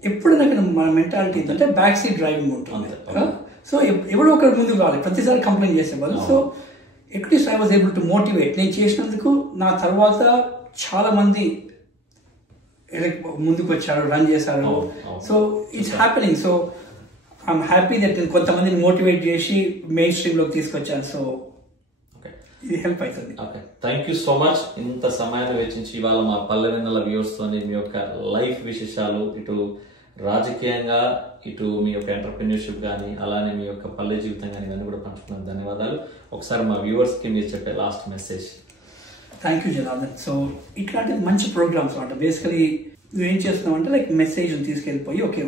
ఎప్పుడైనా మన మెంటాలిటీ ఏంటంటే బ్యాక్ సీట్ డ్రైవింగ్ ఉంటుంది. సో ఎవడో ఒకరి ముందుకు రావాలి, ప్రతిసారి కంప్లైంట్ చేసేవాళ్ళు. So at least I was able to motivate. నేను చేసినందుకు నా తర్వాత చాలా మంది ముందుకు వచ్చారు, రన్ చేశారు. So it's happening. So I'm happy that కొంతమందిని మోటివేట్ చేసి మెయిన్ స్ట్రీమ్ లోకి తీసుకొచ్చాను. సో ఇది హెల్ప్ అవుతుంది. Thank you so much. ఇంత సమయాన్ని వెచ్చించి ఇవాళ మా పల్లెవెన్నెల వ్యూవర్స్ తోని మీ యొక్క లైఫ్ విశేషాలు, ఇటు రాజకీయంగా ఇటు మీ యొక్క ఎంటర్ప్రెన్యూర్షిప్ కానీ అలానే మీ యొక్క పల్లె జీవితం కానీ ఇవన్నీ కూడా పంచుకున్నాను. ధన్యవాదాలు. ఒకసారి మా వ్యూవర్స్ కి మీరు చెప్పే last message. Thank you Janardhan. So ఇట్లాంటి మంచి ప్రోగ్రామ్స్ అనమాట. బేసికలీ ఏం చేస్తున్నాం అంటే లైక్ మెసేజ్ తీసుకెళ్ళిపోయి ఓకే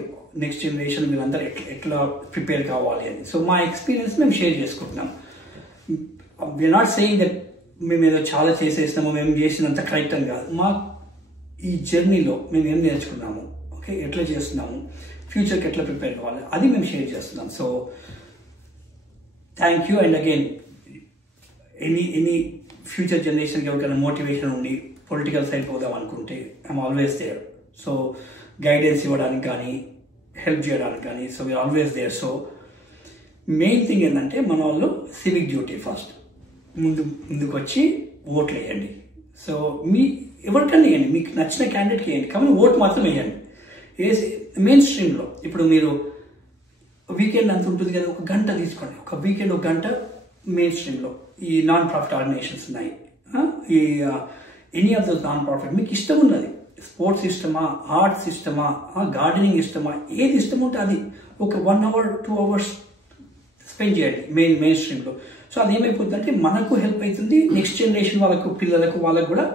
నెక్స్ట్ జనరేషన్ వీళ్ళందరూ ఎట్లా ప్రిపేర్ కావాలి అని. సో మా ఎక్స్పీరియన్స్ మేము షేర్ చేసుకుంటున్నాం. వీఆర్ నాట్ సేయింగ్ దట్ మేము ఏదో చాలా చేసేసినాము, మేము చేసినంత కరెక్ట్ అని కాదు. మా ఈ జర్నీలో మేము ఏం నేర్చుకున్నాము, ఓకే ఎట్లా చేస్తున్నాము, ఫ్యూచర్కి ఎట్లా ప్రిపేర్ కావాలి, అది మేము షేర్ చేస్తున్నాం. So thank you. And again any future జనరేషన్కి ఎవరికైనా మోటివేషన్ ఉండి పొలిటికల్ సైడ్ పోదాం అనుకుంటే I'm always there. So guidance ఇవ్వడానికి కానీ హెల్ప్ చేయడానికి కానీ. So we're always there. So main thing ఏంటంటే మన వాళ్ళు సివిక్ డ్యూటీ ఫస్ట్ ముందుకు వచ్చి ఓట్లు వేయండి. సో మీ ఎవరికన్నా వేయండి, మీకు నచ్చిన క్యాండిడేట్కి వేయండి, కానీ ఓటు మాత్రం వేయండి. వేసి మెయిన్ స్ట్రీమ్లో ఇప్పుడు మీరు వీకెండ్ అంత ఉంటుంది కదా, ఒక గంట తీసుకోండి. ఒక వీకెండ్ ఒక గంట మెయిన్ స్ట్రీమ్లో ఈ నాన్ ప్రాఫిట్ ఆర్గనైజేషన్స్ ఉన్నాయి. ఈ any of those non profit మీకు ఇష్టం ఉన్నది, స్పోర్ట్స్ ఇష్టమా, ఆర్ట్స్ ఇష్టమా, గార్డెనింగ్ ఇష్టమా, ఏది ఇష్టం ఉంటే అది ఒక 1 hour 2 hours స్పెండ్ చేయండి మెయిన్ స్ట్రీమ్లో. సో అది ఏమైపోతుందంటే మనకు హెల్ప్ అవుతుంది, నెక్స్ట్ జనరేషన్ వాళ్ళకు పిల్లలకు వాళ్ళకు కూడా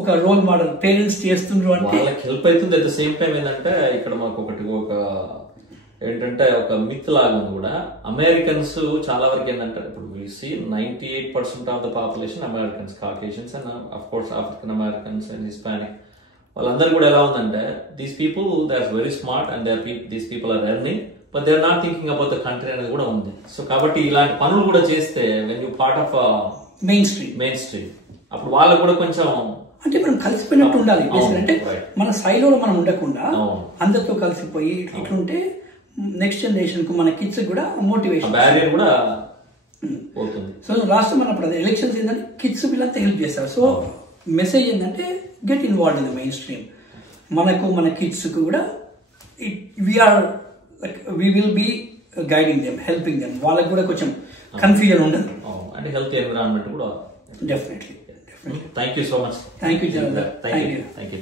ఒక రోల్ మోడల్ పేరెంట్స్ చేస్తున్నారు అంటే వాళ్ళకి హెల్ప్ అవుతుంది. అట్ ద సేమ్ టైం ఏంటంటే ఇక్కడ మాకు ఒక ఏంటంటే ఒక మిత్ లాగా కూడా అమెరికన్స్ చాలా వరకు ఏంటంటే ఇప్పుడు 98% of the population Americans, Caucasians and of course African Americans and Hispanic. వాళ్ళందరూ కూడా ఎలా ఉందంటే these people they are very smart and these people are earning but they are not thinking about the country అనేది కూడా ఉంది. So కాబట్టి ఇలాంటి పనులు కూడా చేస్తే when you part of mainstream అప్పుడు వాళ్ళకు కూడా కొంచెం అంటే మనం కలిసిపోయినట్టు ఉండాలి. అంటే మన సైలోలో మనం ఉండకుండా అందరితో కలిసిపోయి ఇట్లుంటే నెక్స్ట్ జనరేషన్ కు మన కిడ్స్ కూడా మోటివేషన్ బ్యారియర్ కూడా పోతుంది. సో రాష్ట్రం అన్నప్పుడు అది ఎలక్షన్స్ ఏంటంటే కిడ్స్ వీళ్ళంతా హెల్ప్ చేస్తారు. సో మెసేజ్ ఏంటంటే get involve in the main stream. మనకు మన కిడ్స్ కు కూడా we will be guiding them, helping them. వాళ్ళకి కూడా కొంచెం కన్ఫ్యూజన్ ఉండదు అంటే హెల్త్ ఎన్విరాన్మెంట్ కూడా definitely. Thank you so much. Thank you.